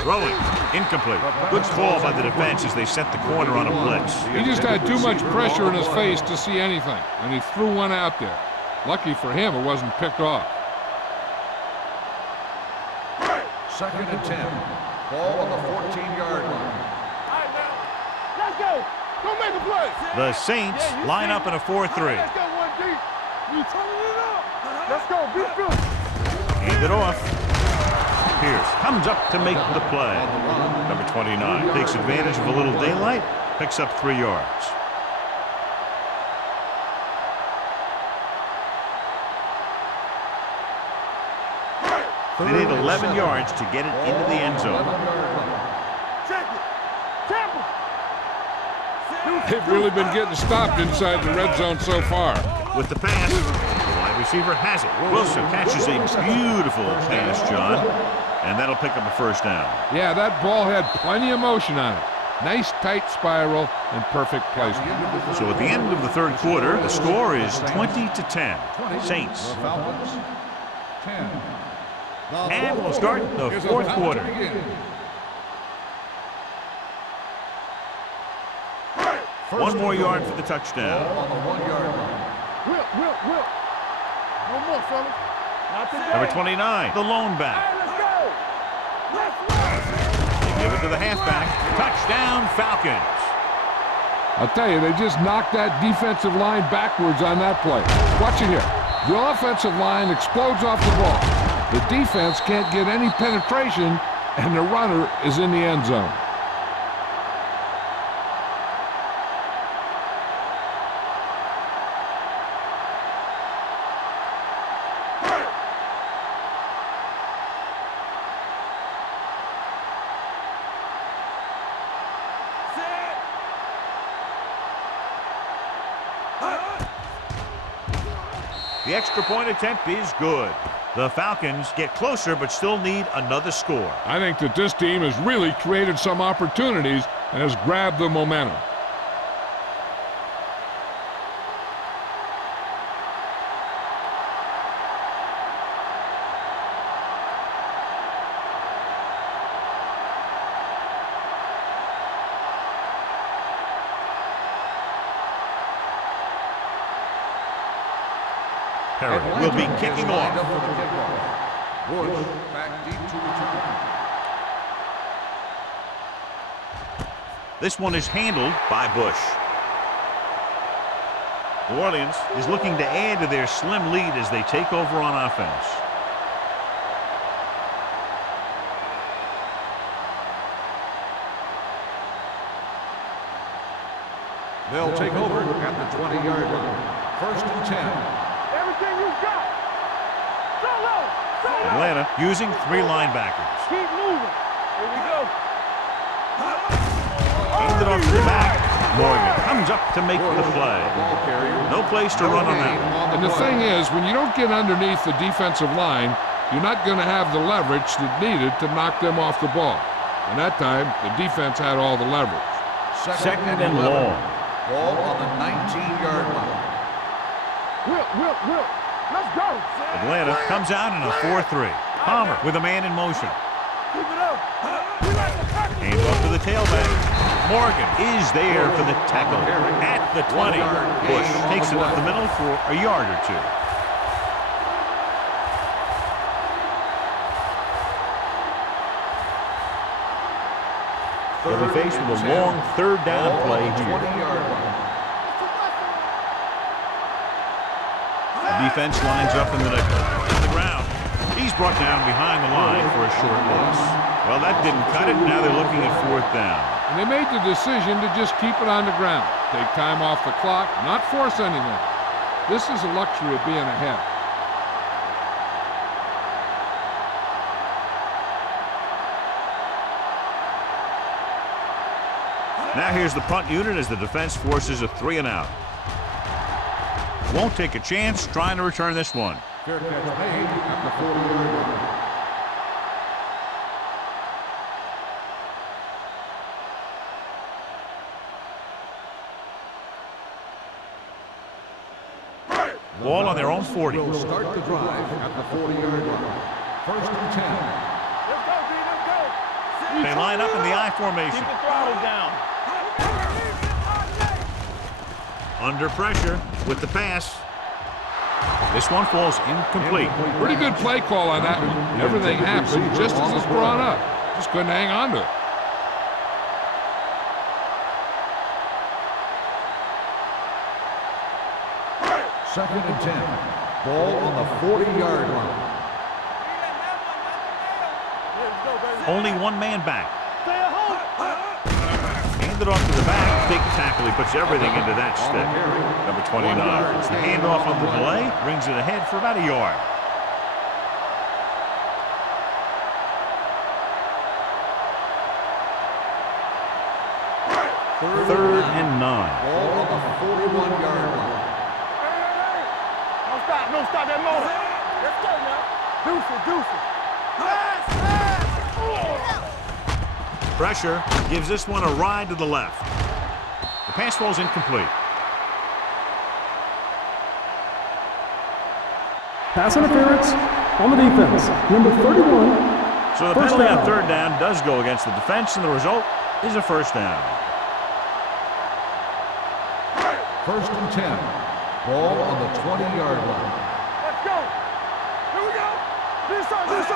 Throwing. Incomplete. Good call by the defense as they set the corner on a blitz. He just had too much pressure in his face to see anything, and he threw one out there. Lucky for him, it wasn't picked off. Second and 10. Ball on the 14-yard line. Let's go. Don't make a play. The Saints line up in a 4-3. Let's go, 1D. You turning it up. Let's go. Be good. Hand it off. Pierce comes up to make the play. Number 29 takes advantage of a little daylight, picks up 3 yards. They need 11 yards to get it into the end zone. Check it. Tap it. They've really been getting stopped inside the red zone so far. With the pass, the wide receiver has it. Wilson catches a beautiful pass, John, and that'll pick up a first down. Yeah, that ball had plenty of motion on it. Nice tight spiral and perfect placement. So at the end of the third quarter, the score is 20-10. Saints. The Falcons, 10. And we'll start the fourth quarter. One more yard for the touchdown. On the 1-yard line. Whip. No more, fellas. Not today. Number 29, the lone back. Let's go. Let's go. They give it to the halfback. Touchdown, Falcons. I'll tell you, they just knocked that defensive line backwards on that play. Watch it here. The offensive line explodes off the ball. The defense can't get any penetration, and the runner is in the end zone. The extra point attempt is good. The Falcons get closer but still need another score. I think that this team has really created some opportunities and has grabbed the momentum. Will be kicking off. Bush back deep to return. This one is handled by Bush. New Orleans is looking to add to their slim lead as they take over on offense. They'll take over at the 20-yard line. First and 10. Everything you got. Solo. Atlanta using 3 linebackers. Keep moving. Here we go. Handed off to the back. Morgan comes up to make the play. No place to run on that one. And the thing is, when you don't get underneath the defensive line, you're not going to have the leverage that needed to knock them off the ball. And that time, the defense had all the leverage. Second and long. Ball on the 19-yard line. Will. Let's go. Atlanta comes out in a 4-3. Palmer with a man in motion. Keep it up. We like the package. Hands off to the tailback. Morgan is there for the tackle at the 20. Bush takes it up the middle for a yard or two. They'll be faced with a long third down play here. 20-yard line. The defense lines up in the ground. He's brought down behind the line for a short loss. Well, that didn't cut it. Now they're looking at 4th down. And they made the decision to just keep it on the ground. Take time off the clock, not force anything. This is the luxury of being ahead. Now here's the punt unit as the defense forces a 3-and-out. Won't take a chance trying to return this one. Fair catch made at the 40-yard line. Ball on their own 40. Will start the drive at the 40-yard line. First and 10. Let's go, B. Let's go. They line up in the I formation. Keep the throttle down. Under pressure with the pass. This one falls incomplete. Pretty good play call on that one. Everything happened just as it's brought up. Just couldn't hang on to it. Second and 10. Ball on the 40-yard line. Only one man back. Stay at home. Handed off to the back. Big tackle. He puts everything into that stick. Number 29. It's the handoff on the delay. Brings it ahead for about a yard. Third and 9. Ball on the 41-yard line. Don't stop that motor. Let's go now. Deuce it. Pressure gives this one a ride to the left. The pass falls incomplete. Pass interference on the defense. Number 31. So the penalty on 3rd down does go against the defense, and the result is a 1st down. First and 10. Ball on the 20-yard line. Let's go. Here we go.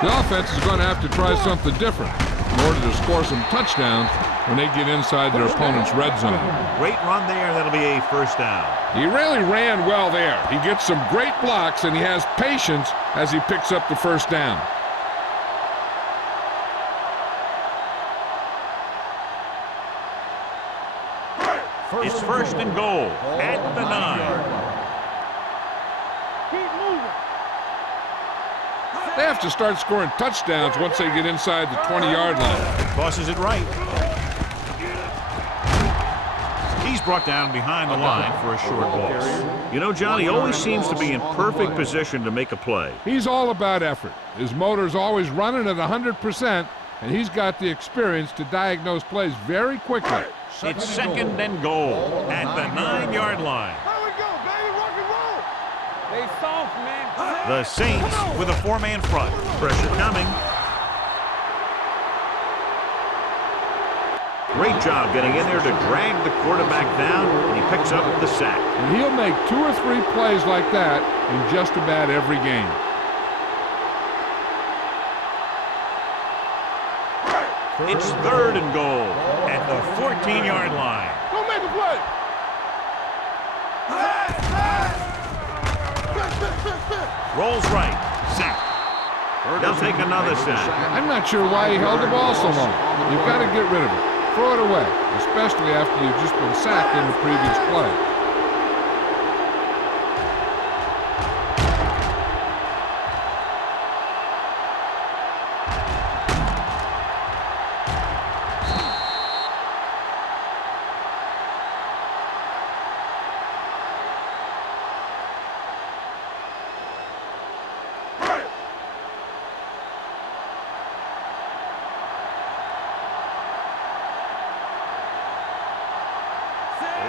The offense is going to have to try something different in order to score some touchdowns when they get inside their opponent's red zone. Great run there. That'll be a 1st down. He really ran well there. He gets some great blocks, and he has patience as he picks up the 1st down. It's 1st and goal at the 9. Keep moving. They have to start scoring touchdowns once they get inside the 20-yard line. Tosses it right. He's He's brought down behind the line for a short loss. You know, John, he always seems to be in perfect position to make a play. He's all about effort. His motor's always running at 100%, and he's got the experience to diagnose plays very quickly. It's second and goal at the 9-yard line. Here we go, baby. Rock and roll. They soft, man. The Saints with a 4-man front. Pressure coming. Great job getting in there to drag the quarterback down, and he picks up the sack. And he'll make 2 or 3 plays like that in just about every game. It's third and goal at the 14-yard line. Go make a play. Rolls right. Sack. They'll take another sack. I'm not sure why he held the ball so long. You've got to get rid of it. Throw it away, especially after you've just been sacked in the previous play.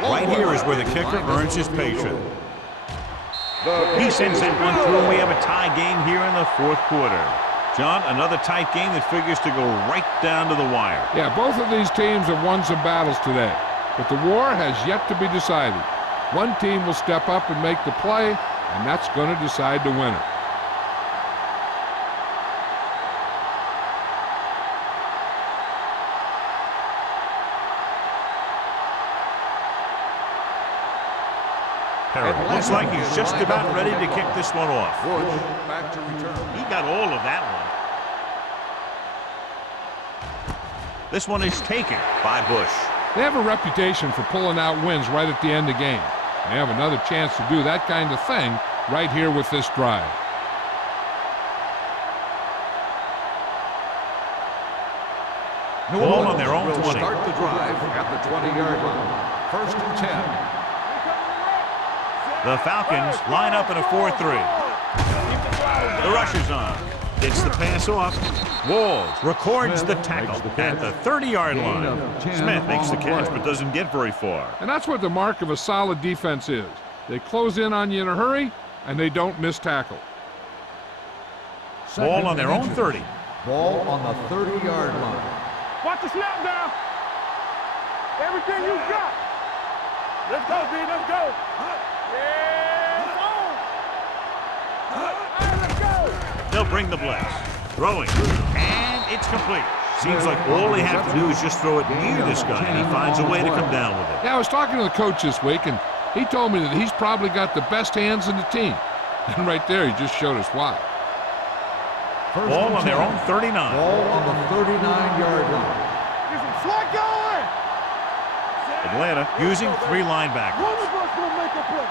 Right here is where the kicker earns his paycheck. He sends that one through, and we have a tie game here in the 4th quarter. John, another tight game that figures to go right down to the wire. Yeah, both of these teams have won some battles today, but the war has yet to be decided. One team will step up and make the play, and that's going to decide the winner. Looks like he's just about ready to kick this one off. Bush back to return. He got all of that one. This one is taken by Bush. They have a reputation for pulling out wins right at the end of games. They have another chance to do that kind of thing right here with this drive. Ball on their own Will 20. start the drive at the 20-yard line. First and 10. The Falcons line up in a 4-3. The rush is on. Gets the pass off. Walls records the tackle at the 30-yard line. Smith makes the catch but doesn't get very far. And that's what the mark of a solid defense is. They close in on you in a hurry, and they don't miss tackle. Ball on their own 30. Ball on the 30-yard line. Watch the snap down. Everything you got. Let's go, D. Let's go. They'll bring the blitz. Throwing. And it's complete. Seems like all they have to do is just throw it near this guy, and he finds a way to come down with it. Yeah, I was talking to the coach this week, and he told me that he's probably got the best hands in the team. And right there, he just showed us why. Ball on their own 39. Ball on the 39-yard line. Get some slack going. Atlanta using 3 linebackers. One of us will make a play.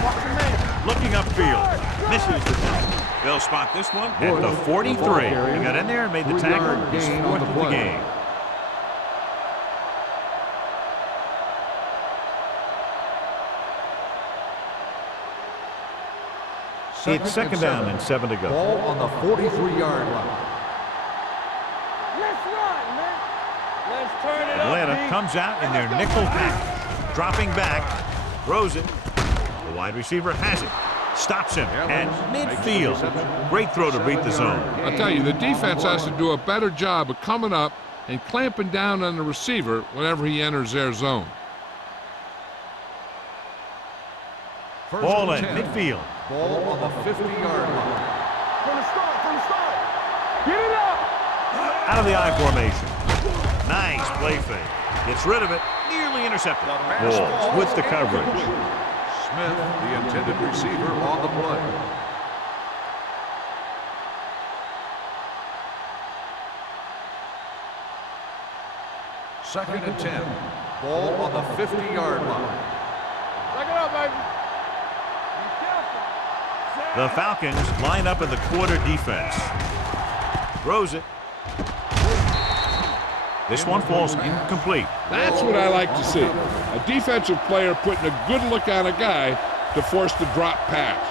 Watch the man. Looking upfield. Misses the tackle. They'll spot this one at the 43. He got in there and made the tackle. His 4th of the game. It's second down and 7 to go. Ball on the 43-yard line. Let's run, man. Let's turn it Atlanta up, comes out in their nickel package. Dropping back. Throws it. The wide receiver has it. Stops him at midfield. Great throw to beat the zone. I'll tell you, the defense has to do a better job of coming up and clamping down on the receiver whenever he enters their zone. Ball in midfield. Ball on the 50-yard line. From the start. Get it up. Out of the I formation. Nice play fake. Gets rid of it. Nearly intercepted. Walls with the coverage. Smith, the intended receiver, on the play. Second and 10. Ball on the 50-yard line. Check it out, baby. Be careful. The Falcons line up in the quarter defense. Throws it. This one falls incomplete. That's what I like to see. A defensive player putting a good look on a guy to force the drop pass.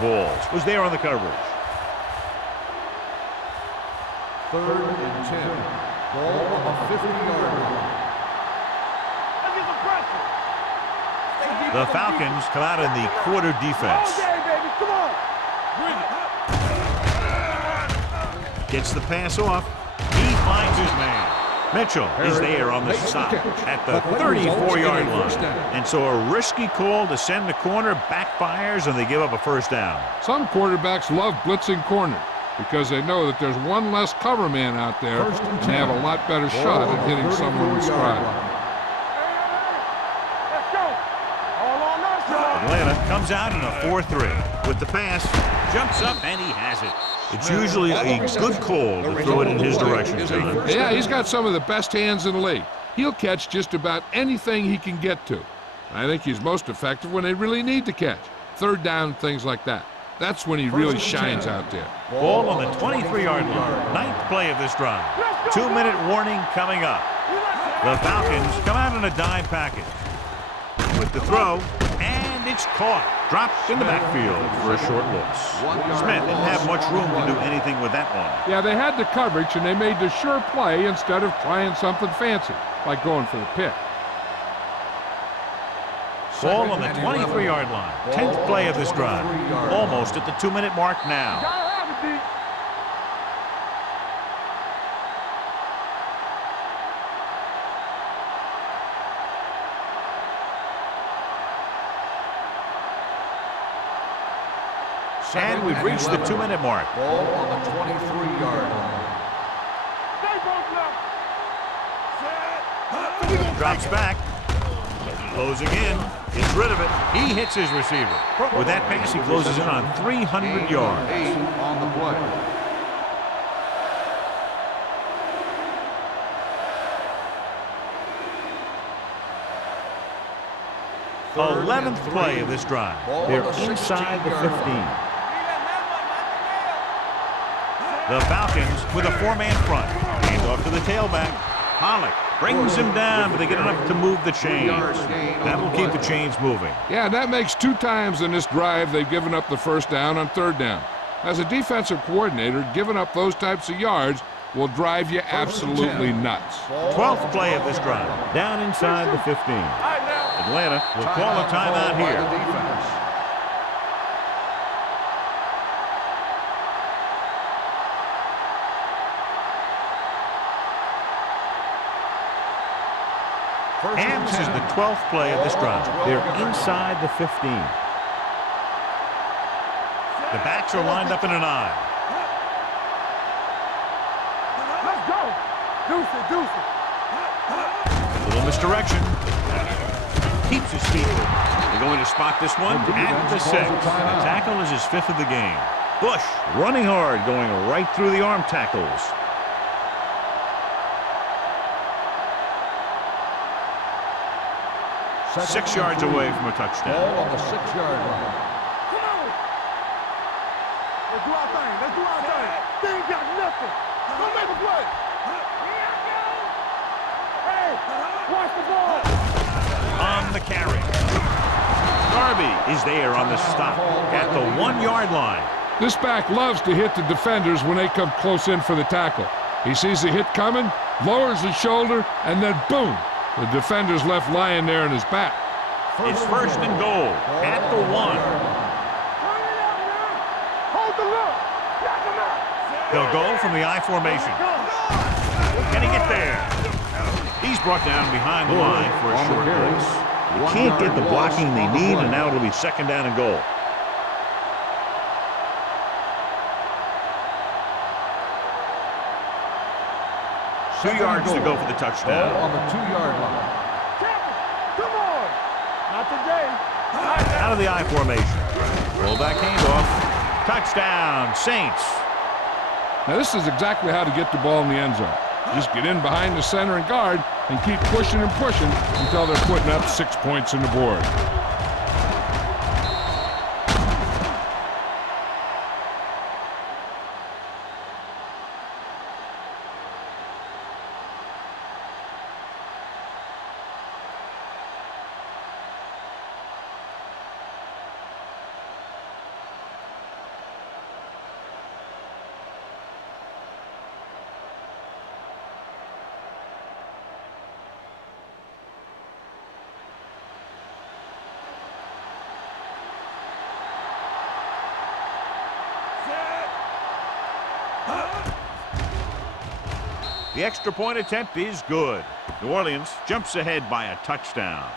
Balls was there on the coverage. 3rd and 10. Ball on the 50-yard line. The Falcons come out in the quarter defense. Gets the pass off. He finds his man. Mitchell is there on the stop at the 34-yard line. And so a risky call to send the corner backfires, and they give up a first down. Some quarterbacks love blitzing corners because they know that there's one less cover man out there and they have a lot better shot at hitting someone with stride. Atlanta comes out in a 4-3 with the pass, jumps up, and he has it. It's usually a good call to throw it in his direction, John. Yeah, he's got some of the best hands in the league. He'll catch just about anything he can get to. I think he's most effective when they really need to catch. 3rd down, things like that. That's when he really shines out there. Ball on the 23-yard line. 9th play of this drive. 2-minute warning coming up. The Falcons come out in a dime package. With the throw, and it's caught. Dropped in the backfield for a short loss. Smith didn't have much room to do anything with that one. Yeah, they had the coverage, and they made the sure play instead of trying something fancy, like going for the pick. Ball on the 23-yard line. 10th play of this drive. Almost at the 2-minute mark now. And we've reached the 2-minute mark. Ball on the 23-yard line. Drops back. Closing in. Gets rid of it. He hits his receiver. With that pass, he closes in on 300 yards. 8 on the play. The 11th play of this drive. They're inside the 15. The Falcons with a 4-man front. Hand off to the tailback. Pollock brings him down, but they get enough to move the chains. That will keep the chains moving. Yeah, that makes 2 times in this drive they've given up the first down on 3rd down. As a defensive coordinator, giving up those types of yards will drive you absolutely nuts. 12th play of this drive. Down inside the 15. Atlanta will call a timeout here. And this is the 12th play of this drive. They're inside the 15. The backs are lined up in an I. Let's go. Deuce it. Little misdirection. Keeps his feet. They're going to spot this one at the 6. The tackle is his 5th of the game. Bush running hard, going right through the arm tackles. Six yards away from a touchdown. Ball on the 6-yard line. Come on. Let's do our thing. They ain't got nothing. Go make a play. Hey, watch the ball. On the carry. Darby is there on the stop at the 1-yard line. This back loves to hit the defenders when they come close in for the tackle. He sees the hit coming, lowers his shoulder, and then boom, the defender's left lying there in his back. It's 1st and goal at the 1. Hold the look. Knock him out. They'll go from the I formation. Can he get there? He's brought down behind the line for a short release. They can't get the blocking they need, and now it'll be 2nd down and goal. Two yards to go for the touchdown. Ball on the 2-yard line. Come on. Not today. Out of the I formation. Fullback handoff. Touchdown, Saints. Now this is exactly how to get the ball in the end zone. Just get in behind the center and guard and keep pushing and pushing until they're putting up 6 points on the board. The extra point attempt is good. New Orleans jumps ahead by a touchdown.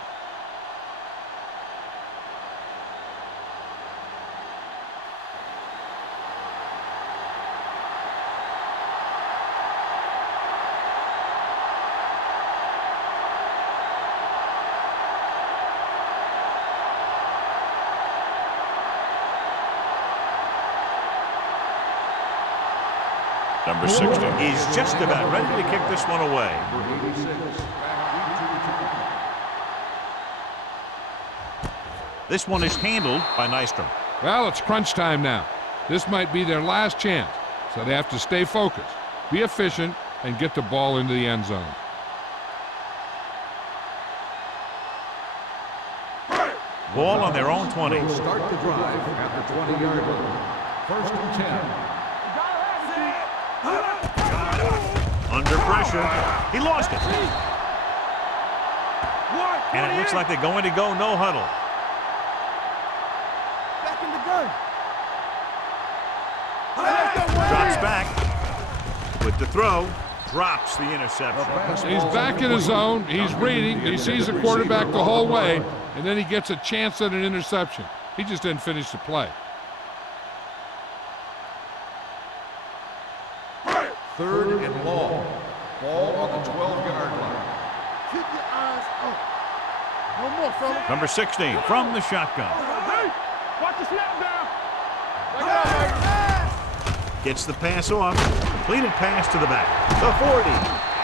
Number 60 is just about ready to kick this one away. This one is handled by Nystrom. Well, it's crunch time now. This might be their last chance, so they have to stay focused, be efficient, and get the ball into the end zone. Ball on their own 20. Start the drive at the 20-yard line. First and 10. Under pressure. He lost it. And it looks like they're going to go no huddle. Back in the gun. Drops back with the throw. Drops the interception. He's back in his zone. He's reading. He sees the quarterback the whole way, and then he gets a chance at an interception. He just didn't finish the play. Third and long. Ball on the 12-yard line. Keep your eyes up. No more, fella. Number 16 from the shotgun. Hey, watch the snap down. Gets the pass off. Completed pass to the back. The 40.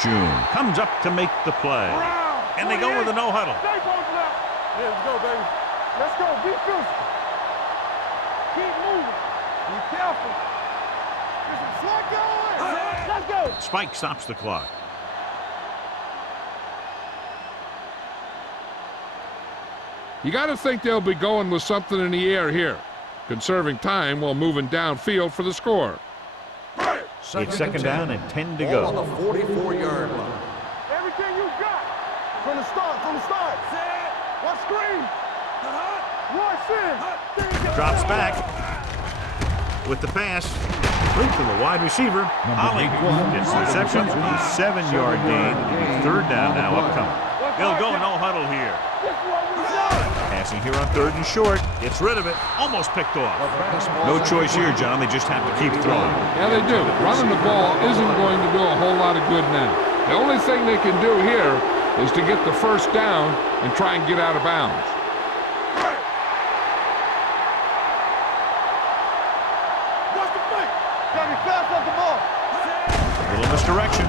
June comes up to make the play. And they go with a no huddle. Stay posted up. Yeah, let's go, baby. Let's go. Be physical. Keep moving. Be careful. Let's go. Let's go. Spike stops the clock. You got to think they'll be going with something in the air here, conserving time while moving downfield for the score. It's second down and 10 to Ball on go. the 44-yard line. Everything you got. From the start. Watch screen. Watch in. Drops back with the pass. Complete to the wide receiver. Holly gets the reception. A 7-yard gain. Third down now upcoming. They'll go no huddle here. Passing here on third and short. Gets rid of it. Almost picked off. No choice here, John. They just have to keep throwing. Yeah, they do. Running the ball isn't going to do a whole lot of good now. The only thing they can do here is to get the first down and try and get out of bounds. Watch the fake. Gotta be fast off the ball. A little misdirection.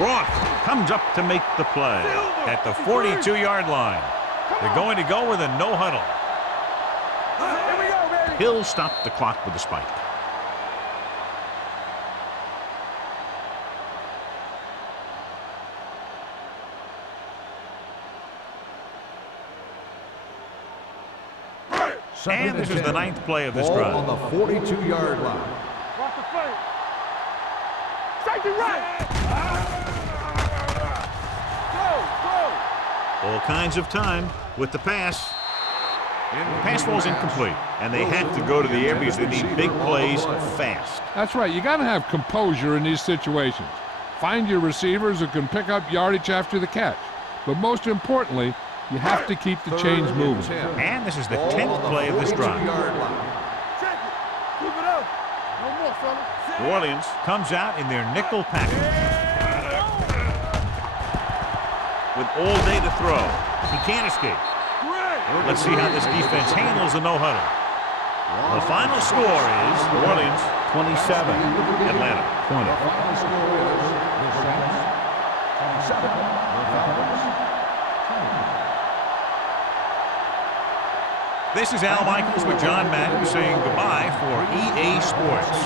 Roth comes up to make the play at the 42-yard line. They're going to go with a no huddle. Here we go, baby. He'll stop the clock with a spike. And this is the 9th play of this Ball drive. on the 42-yard line. Watch the fake. Safety right. All kinds of time with the pass. The pass ball's incomplete, and they have to go to the air because they need big plays fast. That's right. You got to have composure in these situations. Find your receivers who can pick up yardage after the catch. But most importantly, you have to keep the chains moving. And this is the 10th play of this drive. Check it. Keep it up. No more, fella. New Orleans comes out in their nickel package. With all day to throw. He can't escape. Let's see how this defense handles the no huddle. The final score is New Orleans 27, Atlanta 20. The final score is the Saints 27, the Falcons 20. This is Al Michaels with John Madden saying goodbye for EA Sports.